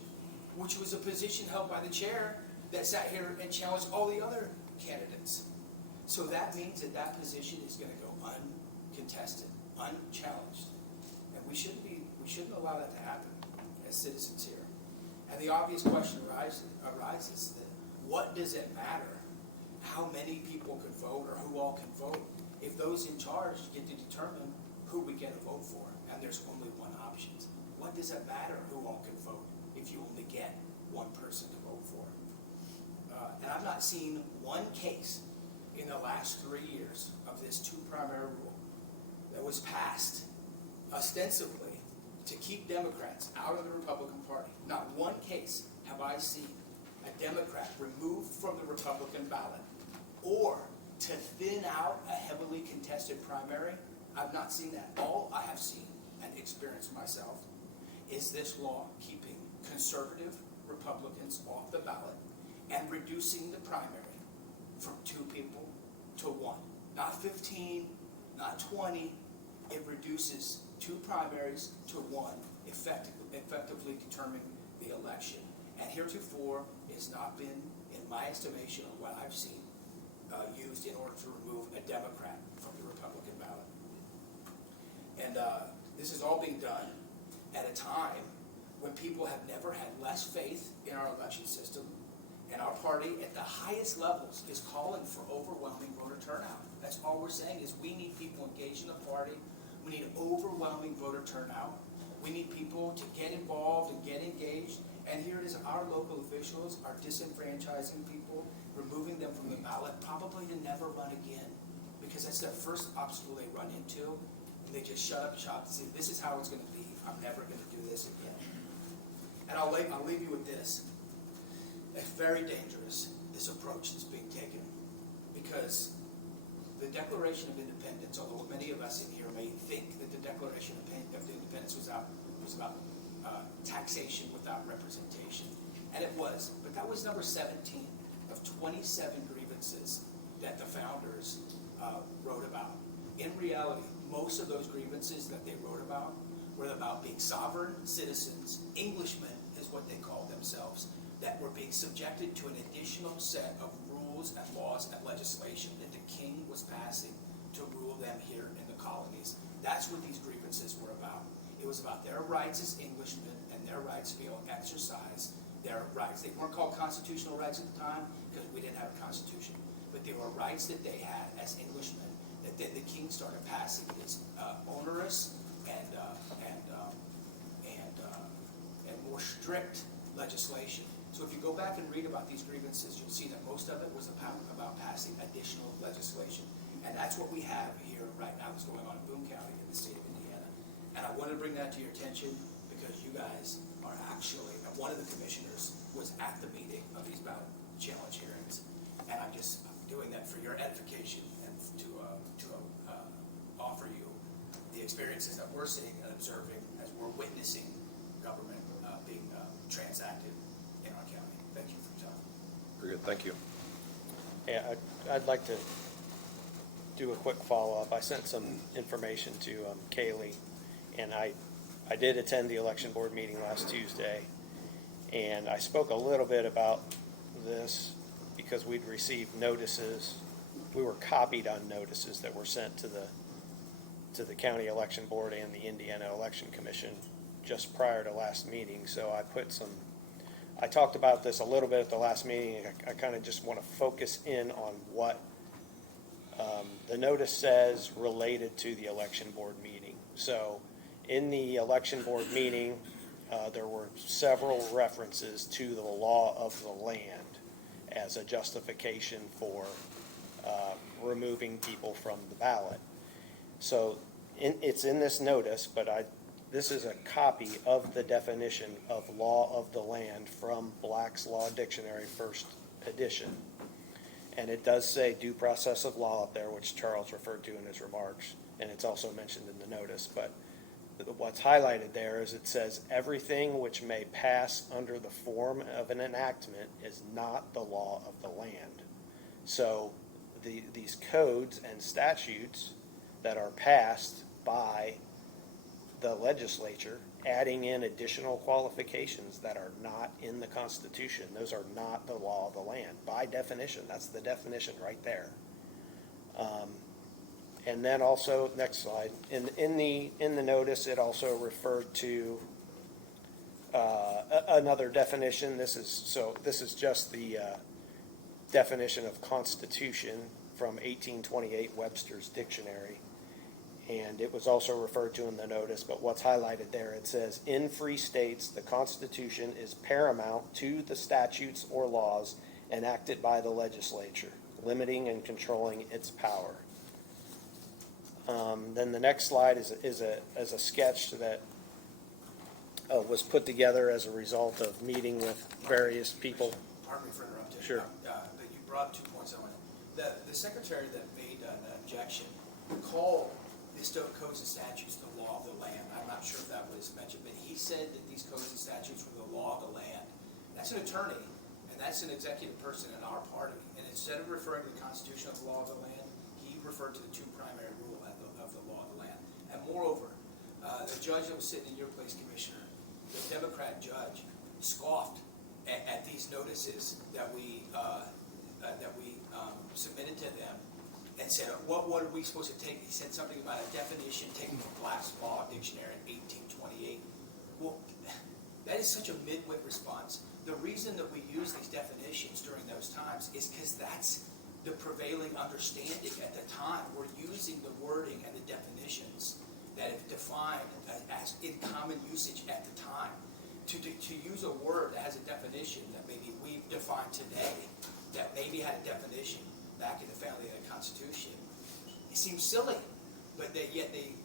which was a position held by the chair that sat here and challenged all the other candidates. So that means that that position is going to go uncontested, unchallenged. And we shouldn't allow that to happen as citizens here. And the obvious question arises that what does it matter how many people can vote or who all can vote if those in charge get to determine who we get a vote for, and there's only one option? What does it matter who all can vote if you only get one person to vote for? And I've not seen one case in the last 3 years of this 2 primary rule that was passed ostensibly to keep Democrats out of the Republican Party. Not one case have I seen a Democrat removed from the Republican ballot or to thin out a heavily contested primary. I've not seen that. All I have seen and experienced myself is this law keeping conservative Republicans off the ballot and reducing the primary from 2 people to 1. Not 15, not 20. It reduces 2 primaries to 1, effectively determining the election. And heretofore, it's not been, in my estimation, or what I've seen, used in order to remove a Democrat from the Republican ballot. And this is all being done at a time when people have never had less faith in our election system, and our party at the highest levels is calling for overwhelming voter turnout. That's all we're saying, is we need people engaged in the party. We need overwhelming voter turnout. We need people to get involved and get engaged. And here it is, our local officials are disenfranchising people, removing them from the ballot, probably to never run again, because that's their first obstacle they run into. And they just shut up shop and say, this is how it's going to be. I'm never going to do this again. And I'll leave you with this. It's very dangerous, this approach that's being taken, because the Declaration of Independence, although many of us in here may think that the Declaration of Independence was about taxation without representation, and it was, but that was number 17 of 27 grievances that the founders wrote about. In reality, most of those grievances that they wrote about were about being sovereign citizens, Englishmen is what they called themselves, that were being subjected to an additional set of rules and laws and legislation that the king was passing to rule them here in the colonies. That's what these grievances were about. It was about their rights as Englishmen and their rights to be able to exercise their rights. They weren't called constitutional rights at the time because we didn't have a constitution, but they were rights that they had as Englishmen that then the king started passing this onerous and more strict legislation. So if you go back and read about these grievances, you'll see that most of it was about passing additional legislation. And that's what we have here right now that's going on in Boone County in the state of Indiana. And I want to bring that to your attention because you guys are actually, one of the commissioners was at the meeting of these ballot challenge hearings. And I'm just doing that for your edification and to offer you the experiences that we're seeing and observing as we're witnessing government being transacted in our county. Thank you for your time. Very good, thank you. Yeah, I'd like to do a quick follow-up. I sent some information to Kaylee, and I did attend the election board meeting last Tuesday, and I spoke a little bit about this because we'd received notices. We were copied on notices that were sent to the county election board and the Indiana Election Commission just prior to last meeting. So I talked about this a little bit at the last meeting. I kind of just want to focus in on what the notice says related to the election board meeting. So in the election board meeting, there were several references to the law of the land as a justification for removing people from the ballot. So it's in this notice, but this is a copy of the definition of law of the land from Black's Law Dictionary, first edition. And it does say due process of law up there, which Charles referred to in his remarks, and it's also mentioned in the notice. But what's highlighted there is it says everything which may pass under the form of an enactment is not the law of the land. So these codes and statutes that are passed by the legislature, adding in additional qualifications that are not in the Constitution, those are not the law of the land. By definition, that's the definition right there. And then also, next slide, in the notice, it also referred to another definition. This is just the definition of Constitution from 1828 Webster's Dictionary. And it was also referred to in the notice, but what's highlighted there, it says, in free states, the Constitution is paramount to the statutes or laws enacted by the legislature, limiting and controlling its power. Then the next slide is a sketch that was put together as a result of meeting with various people. Pardon me for interrupting. Sure. But you brought 2 points I want to. The secretary that made an objection called the codes and statutes the law of the land. I'm not sure if that was mentioned, but he said that these codes and statutes were the law of the land. That's an attorney, and that's an executive person in our party. And instead of referring to the Constitution of the law of the land, he referred to the 2 primary rules of the law of the land. And moreover, the judge that was sitting in your place, Commissioner, the Democrat judge, scoffed at these notices that we submitted to them, and said, what are we supposed to take? He said something about a definition taken from Black's Law Dictionary in 1828. Well, that is such a midwit response. The reason that we use these definitions during those times is because that's the prevailing understanding at the time. We're using the wording and the definitions that have defined as in common usage at the time. To use a word that has a definition that maybe we've defined today, that maybe had a definition back in the founding of the Constitution, it seems silly, but yet they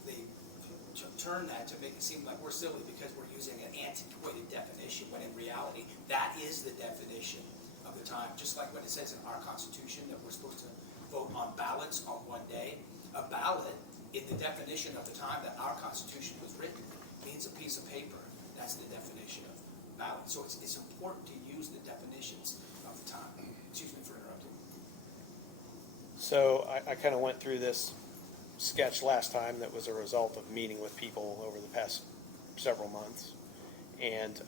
turn that to make it seem like we're silly because we're using an antiquated definition, when in reality, that is the definition of the time. Just like when it says in our Constitution that we're supposed to vote on ballots on one day, a ballot, in the definition of the time that our Constitution was written, means a piece of paper. That's the definition of ballot. So it's important to use the definitions of the time. Excuse me for interrupting. So I kind of went through this sketch last time that was a result of meeting with people over the past several months. And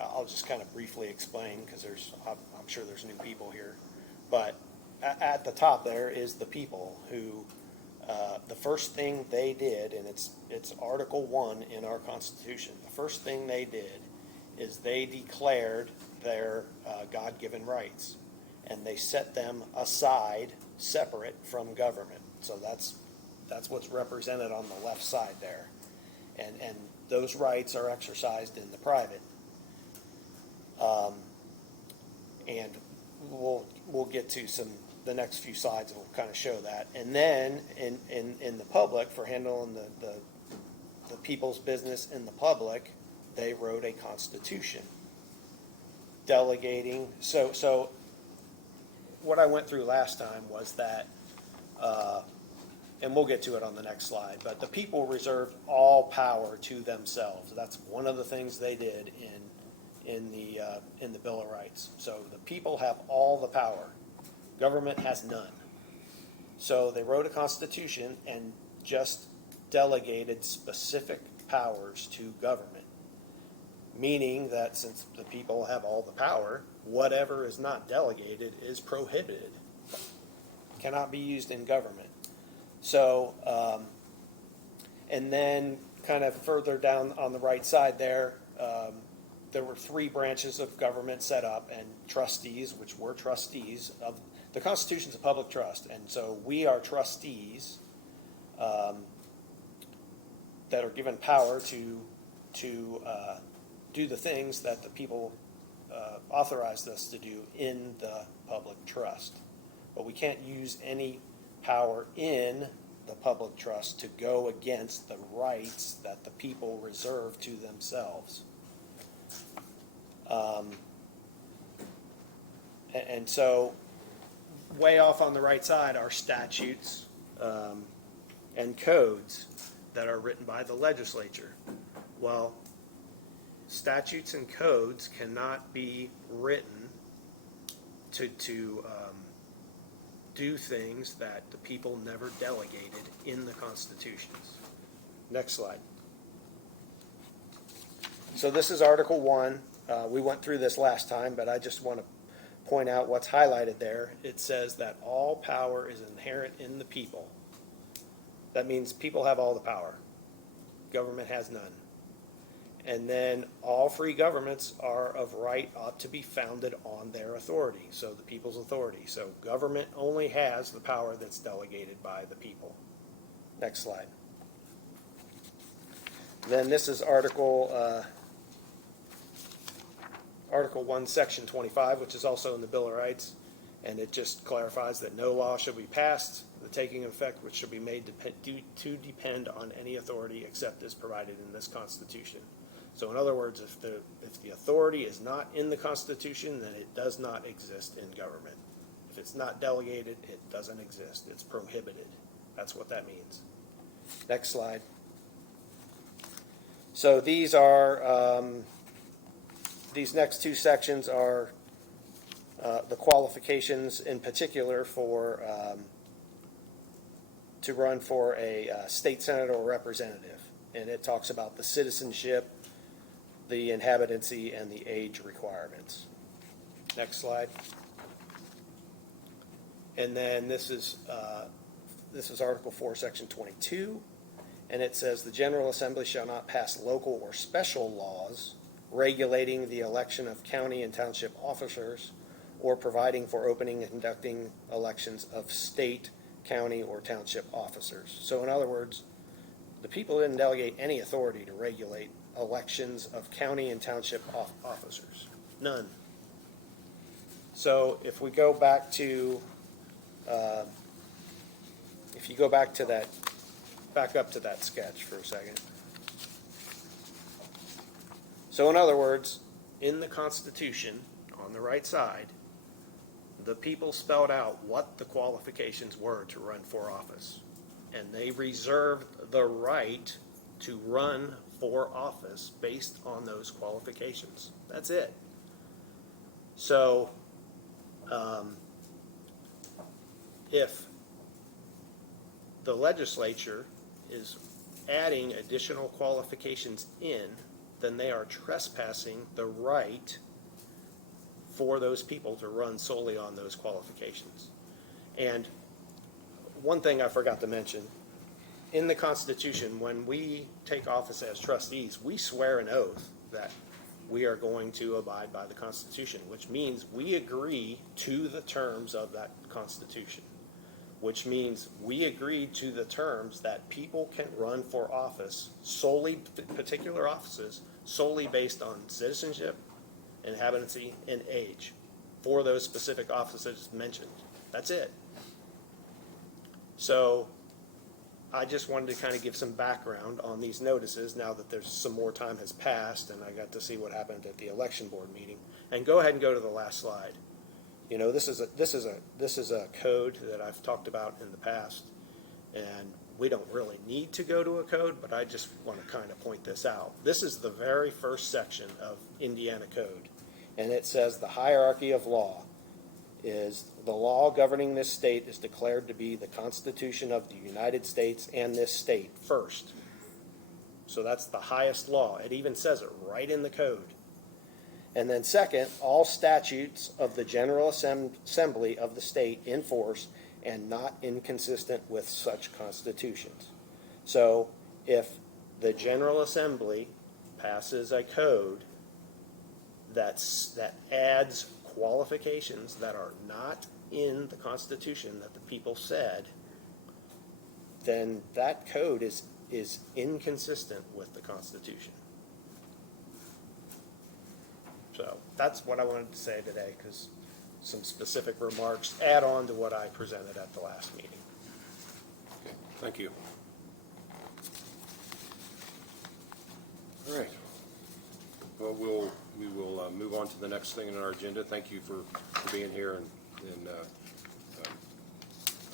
I'll just kind of briefly explain, because I'm sure there's new people here. But at the top there is the people who, the first thing they did, and it's Article 1 in our Constitution, the first thing they did is they declared their God-given rights, and they set them aside, separate from government. So that's what's represented on the left side there. And those rights are exercised in the private. And we'll get to the next few slides will kind of show that. And then in the public, for handling the people's business in the public, they wrote a constitution delegating. So what I went through last time was that, and we'll get to it on the next slide, but the people reserved all power to themselves. That's one of the things they did in the Bill of Rights. So the people have all the power. Government has none. So they wrote a constitution and just delegated specific powers to government, meaning that since the people have all the power, whatever is not delegated is prohibited, cannot be used in government. So, and then kind of further down on the right side there, there were 3 branches of government set up, and trustees, which were trustees of the Constitution's a public trust, and so we are trustees that are given power to do the things that the people authorized us to do in the public trust. But we can't use any power in the public trust to go against the rights that the people reserve to themselves. And so way off on the right side are statutes and codes that are written by the legislature. Well, statutes and codes cannot be written to do things that the people never delegated in the constitutions. Next slide. So this is Article 1. We went through this last time, but I just want to point out what's highlighted there. It says that all power is inherent in the people. That means people have all the power. Government has none. And then all free governments are of right ought to be founded on their authority, so the people's authority. So government only has the power that's delegated by the people. Next slide. Then this is Article 1, Section 25, which is also in the Bill of Rights, and it just clarifies that no law shall be passed, the taking effect which shall be made to depend on any authority except as provided in this Constitution. So in other words, if the authority is not in the Constitution, then it does not exist in government. If it's not delegated, it doesn't exist. It's prohibited. That's what that means. Next slide. So these are, these next 2 sections are the qualifications in particular for, to run for a state senate or representative. And it talks about the citizenship, the inhabitancy, and the age requirements. Next slide. And then this is Article 4, Section 22, and it says the General Assembly shall not pass local or special laws regulating the election of county and township officers or providing for opening and conducting elections of state, county, or township officers. So in other words, the people didn't delegate any authority to regulate elections of county and township officers. None. So if we go back to, if you go back to that, back up to that sketch for a second. So in other words, in the Constitution, on the right side, the people spelled out what the qualifications were to run for office. And they reserved the right to run for office based on those qualifications. That's it. So, if the legislature is adding additional qualifications in, then they are trespassing the right for those people to run solely on those qualifications. And one thing I forgot to mention, in the Constitution, when we take office as trustees, we swear an oath that we are going to abide by the Constitution, which means we agree to the terms of that Constitution, which means we agree to the terms that people can run for office solely, particular offices, solely based on citizenship, inhabitancy, and age for those specific offices mentioned. That's it. So I just wanted to kind of give some background on these notices now that there's some more time has passed and I got to see what happened at the election board meeting. And go ahead and go to the last slide. You know, this is a code that I've talked about in the past, and we don't really need to go to a code, but I just want to kind of point this out. This is the very first section of Indiana code, and it says the hierarchy of law is the law governing this state is declared to be the Constitution of the United States and this state first. So that's the highest law. It even says it right in the code. And then second, all statutes of the General Assembly of the state in force and not inconsistent with such constitutions. So if the General Assembly passes a code that adds qualifications that are not in the Constitution that the people said, then that code is inconsistent with the Constitution. So that's what I wanted to say today, because some specific remarks add on to what I presented at the last meeting. Okay, thank you. All right. Well, we will move on to the next thing on our agenda. Thank you for being here and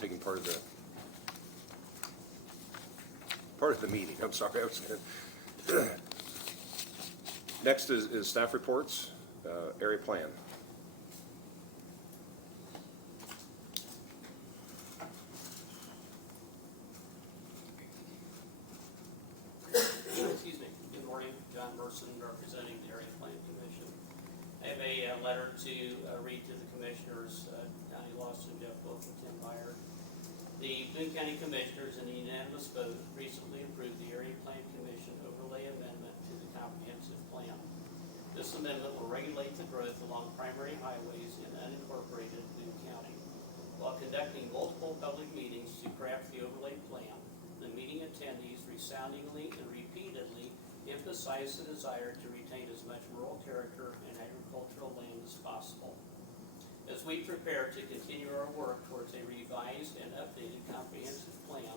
taking part of the meeting. I'm sorry. Next is staff reports, area plan. Excuse me. Good morning. John Merson, representing the Area Plan Commission. I have a letter to read to the commissioners, Donnie Lawson, Jeff Wolf, and Tim Byer. The Boone County Commissioners in a unanimous vote recently approved the Area Plan Commission overlay amendment to the comprehensive plan. This amendment will regulate the growth along primary highways in unincorporated Boone County. While conducting multiple public meetings to craft the overlay plan, the meeting attendees resoundingly and repeatedly emphasized the desire to retain as much rural character and agricultural land as possible. As we prepare to continue our work towards a revised and updated comprehensive plan,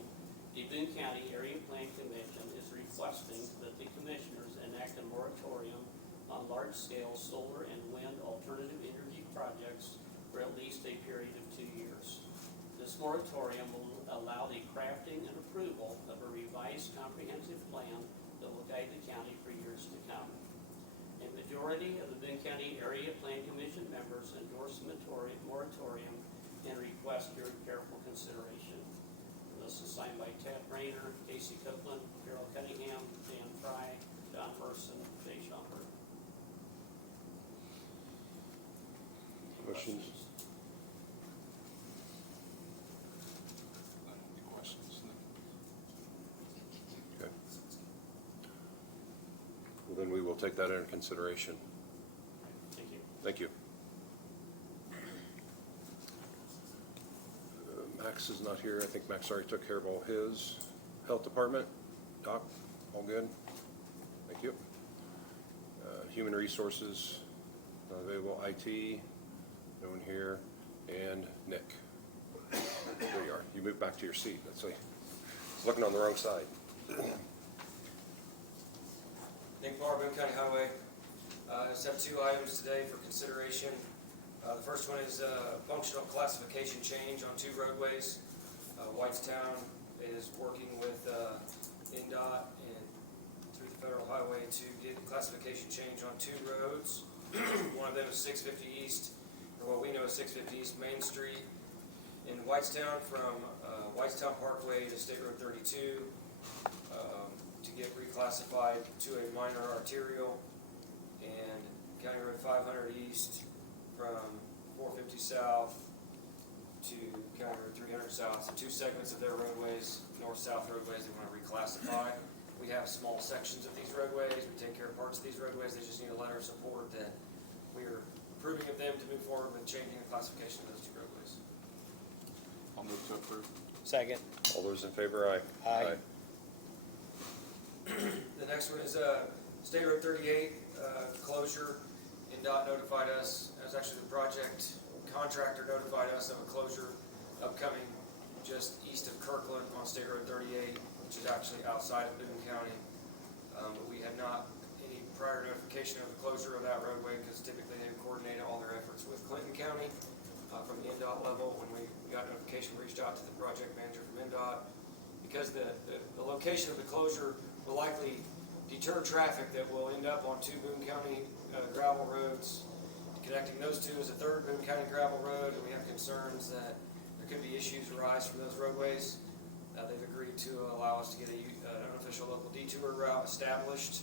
the Boone County Area Plan Commission is requesting that the commissioners enact a moratorium on large-scale solar and wind alternative energy projects for at least a period of 2 years. This moratorium will allow the crafting and approval of a revised comprehensive plan that will guide the county for years to come. A majority of the Boone County Area Plan Commission members endorse the moratorium and request your careful consideration. This is signed by Ted Rayner, Casey Copeland, Carol Cunningham, Dan Fry, John Merson, Jay Schomburg. Questions? Any questions? Okay. Well, then we will take that into consideration. Thank you. Thank you. Max is not here. I think Max already took care of all his. Health Department, Doc, all good? Thank you. Human Resources, not available. IT, no one here. And Nick. There you are. You moved back to your seat. That's like, looking on the wrong side. Nick Barr, Boone County Highway. I just have 2 items today for consideration. The first one is a functional classification change on 2 roadways. Whitestown is working with NDOT and through the Federal Highway to get classification change on 2 roads. One of them is 650 East, or what we know as 650 East Main Street in Whitestown from Whitestown Parkway to State Road 32. to get reclassified to a minor arterial, and County Road 500 East from 450 South to County Road 300 South. So two segments of their roadways, north-south roadways, they want to reclassify. We have small sections of these roadways. We take care of parts of these roadways. They just need a letter of support that we are approving of them to move forward with changing the classification of those two roadways. I'll move to approve. Second. All those in favor, aye. Aye. The next one is State Road 38 closure. NDOT notified us, it was actually the project contractor notified us of a closure upcoming just east of Kirkland on State Road 38, which is actually outside of Boone County. But we had not any prior notification of the closure of that roadway because typically they coordinate all their efforts with Clinton County from the NDOT level. When we got notification, we reached out to the project manager from NDOT because the location of the closure will likely deter traffic that will end up on two Boone County gravel roads. Connecting those two is a third Boone County gravel road, and we have concerns that there could be issues arise from those roadways. They've agreed to allow us to get an unofficial local detour route established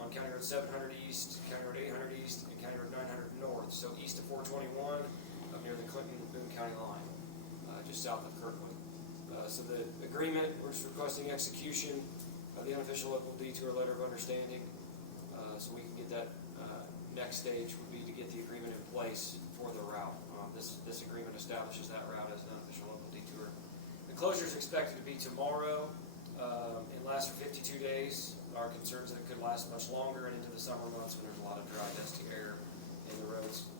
on County Road 700 East, County Road 800 East, and County Road 900 North. So east of 421, up near the Clinton-Boone County line, just south of Kirkland. So the agreement, we're just requesting execution of the unofficial local detour letter of understanding, so we can get that. Next stage would be to get the agreement in place for the route. This agreement establishes that route as an unofficial local detour. The closure is expected to be tomorrow and last for 52 days. Our concerns that it could last much longer and into the summer months when there's a lot of dry, dusty air and the roads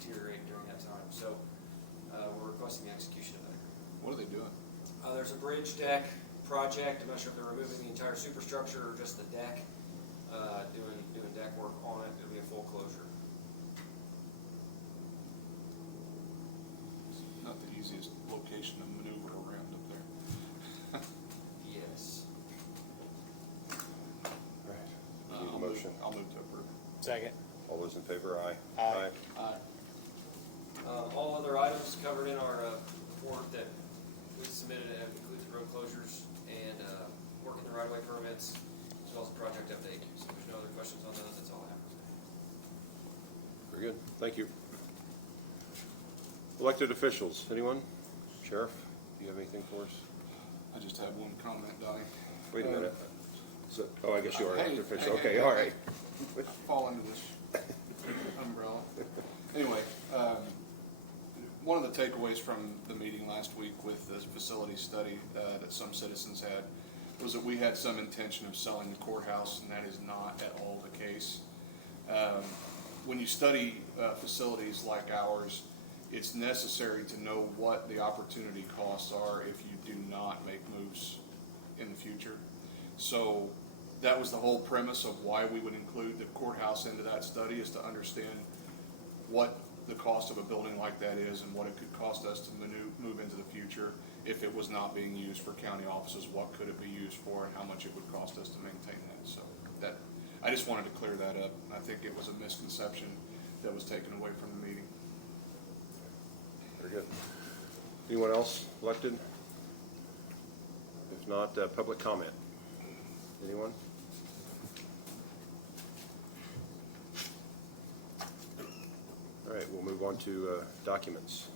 deteriorate during that time. So we're requesting the execution of that agreement. What are they doing? There's a bridge deck project. I'm not sure if they're removing the entire superstructure or just the deck. Doing deck work on it. It'll be a full closure. It's not the easiest location to maneuver around up there. Yes. Right. Need a motion. I'll move to approve. Second. All those in favor, aye. Aye. All other items covered in our report that we submitted includes road closures and working the right-of-way permits, as well as a project update. So if there's no other questions on those, that's all I have for today. Very good, thank you. Elected officials, anyone? Sheriff, do you have anything for us? I just have one comment, Donnie. Wait a minute. Oh, I guess you are an Hey, elected official. hey, Okay, hey, all hey. right. Fall into this umbrella. Anyway, one of the takeaways from the meeting last week with the facility study that some citizens had was that we had some intention of selling the courthouse, and that is not at all the case. When you study facilities like ours, it's necessary to know what the opportunity costs are if you do not make moves in the future. So that was the whole premise of why we would include the courthouse into that study, is to understand what the cost of a building like that is and what it could cost us to move into the future. If it was not being used for county offices, what could it be used for and how much it would cost us to maintain that. So that, I just wanted to clear that up. I think it was a misconception that was taken away from the meeting. Very good. Anyone else elected? If not, public comment. Anyone? All right, we'll move on to documents.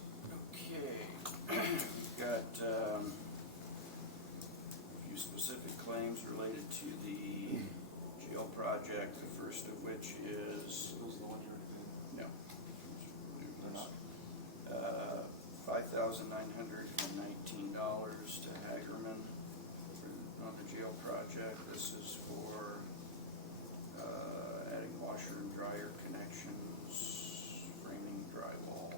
Okay, we've got a few specific claims related to the jail project, the first of which is, Was the one you were no, They're not. $5,919 to Hagerman on the jail project. This is for adding washer and dryer connections, framing drywall.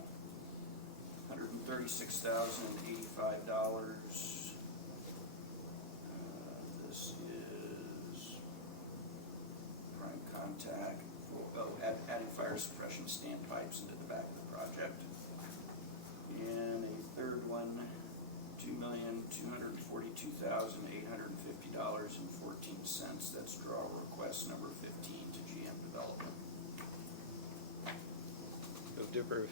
$136,085. This is prime contact, adding fire suppression standpipes into the back of the project. And a third one, $2,242,850.14. That's draw request number 15 to GM Development. Move to approve.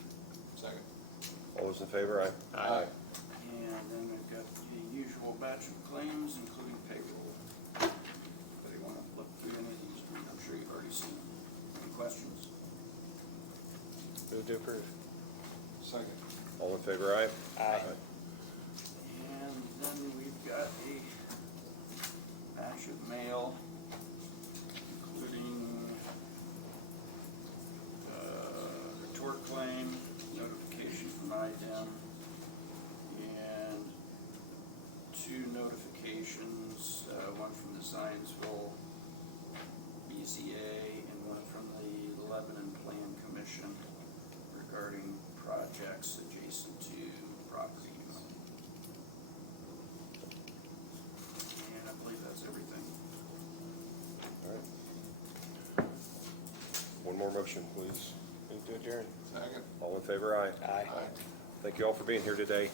Second. All those in favor, aye. Aye. And then we've got the usual batch of claims, including payroll. Very pretty soon. Any questions? Move to approve. Second. All in favor, aye? Aye. And then we've got a batch of mail, including a tort claim, notification from IDEM, and two notifications, one from the Zionsville BZA and one from the Lebanon Plan Commission regarding projects adjacent to property. And I believe that's everything. All right. One more motion, please. Move to adjourn. Second. All in favor, aye? Aye. Thank you all for being here today.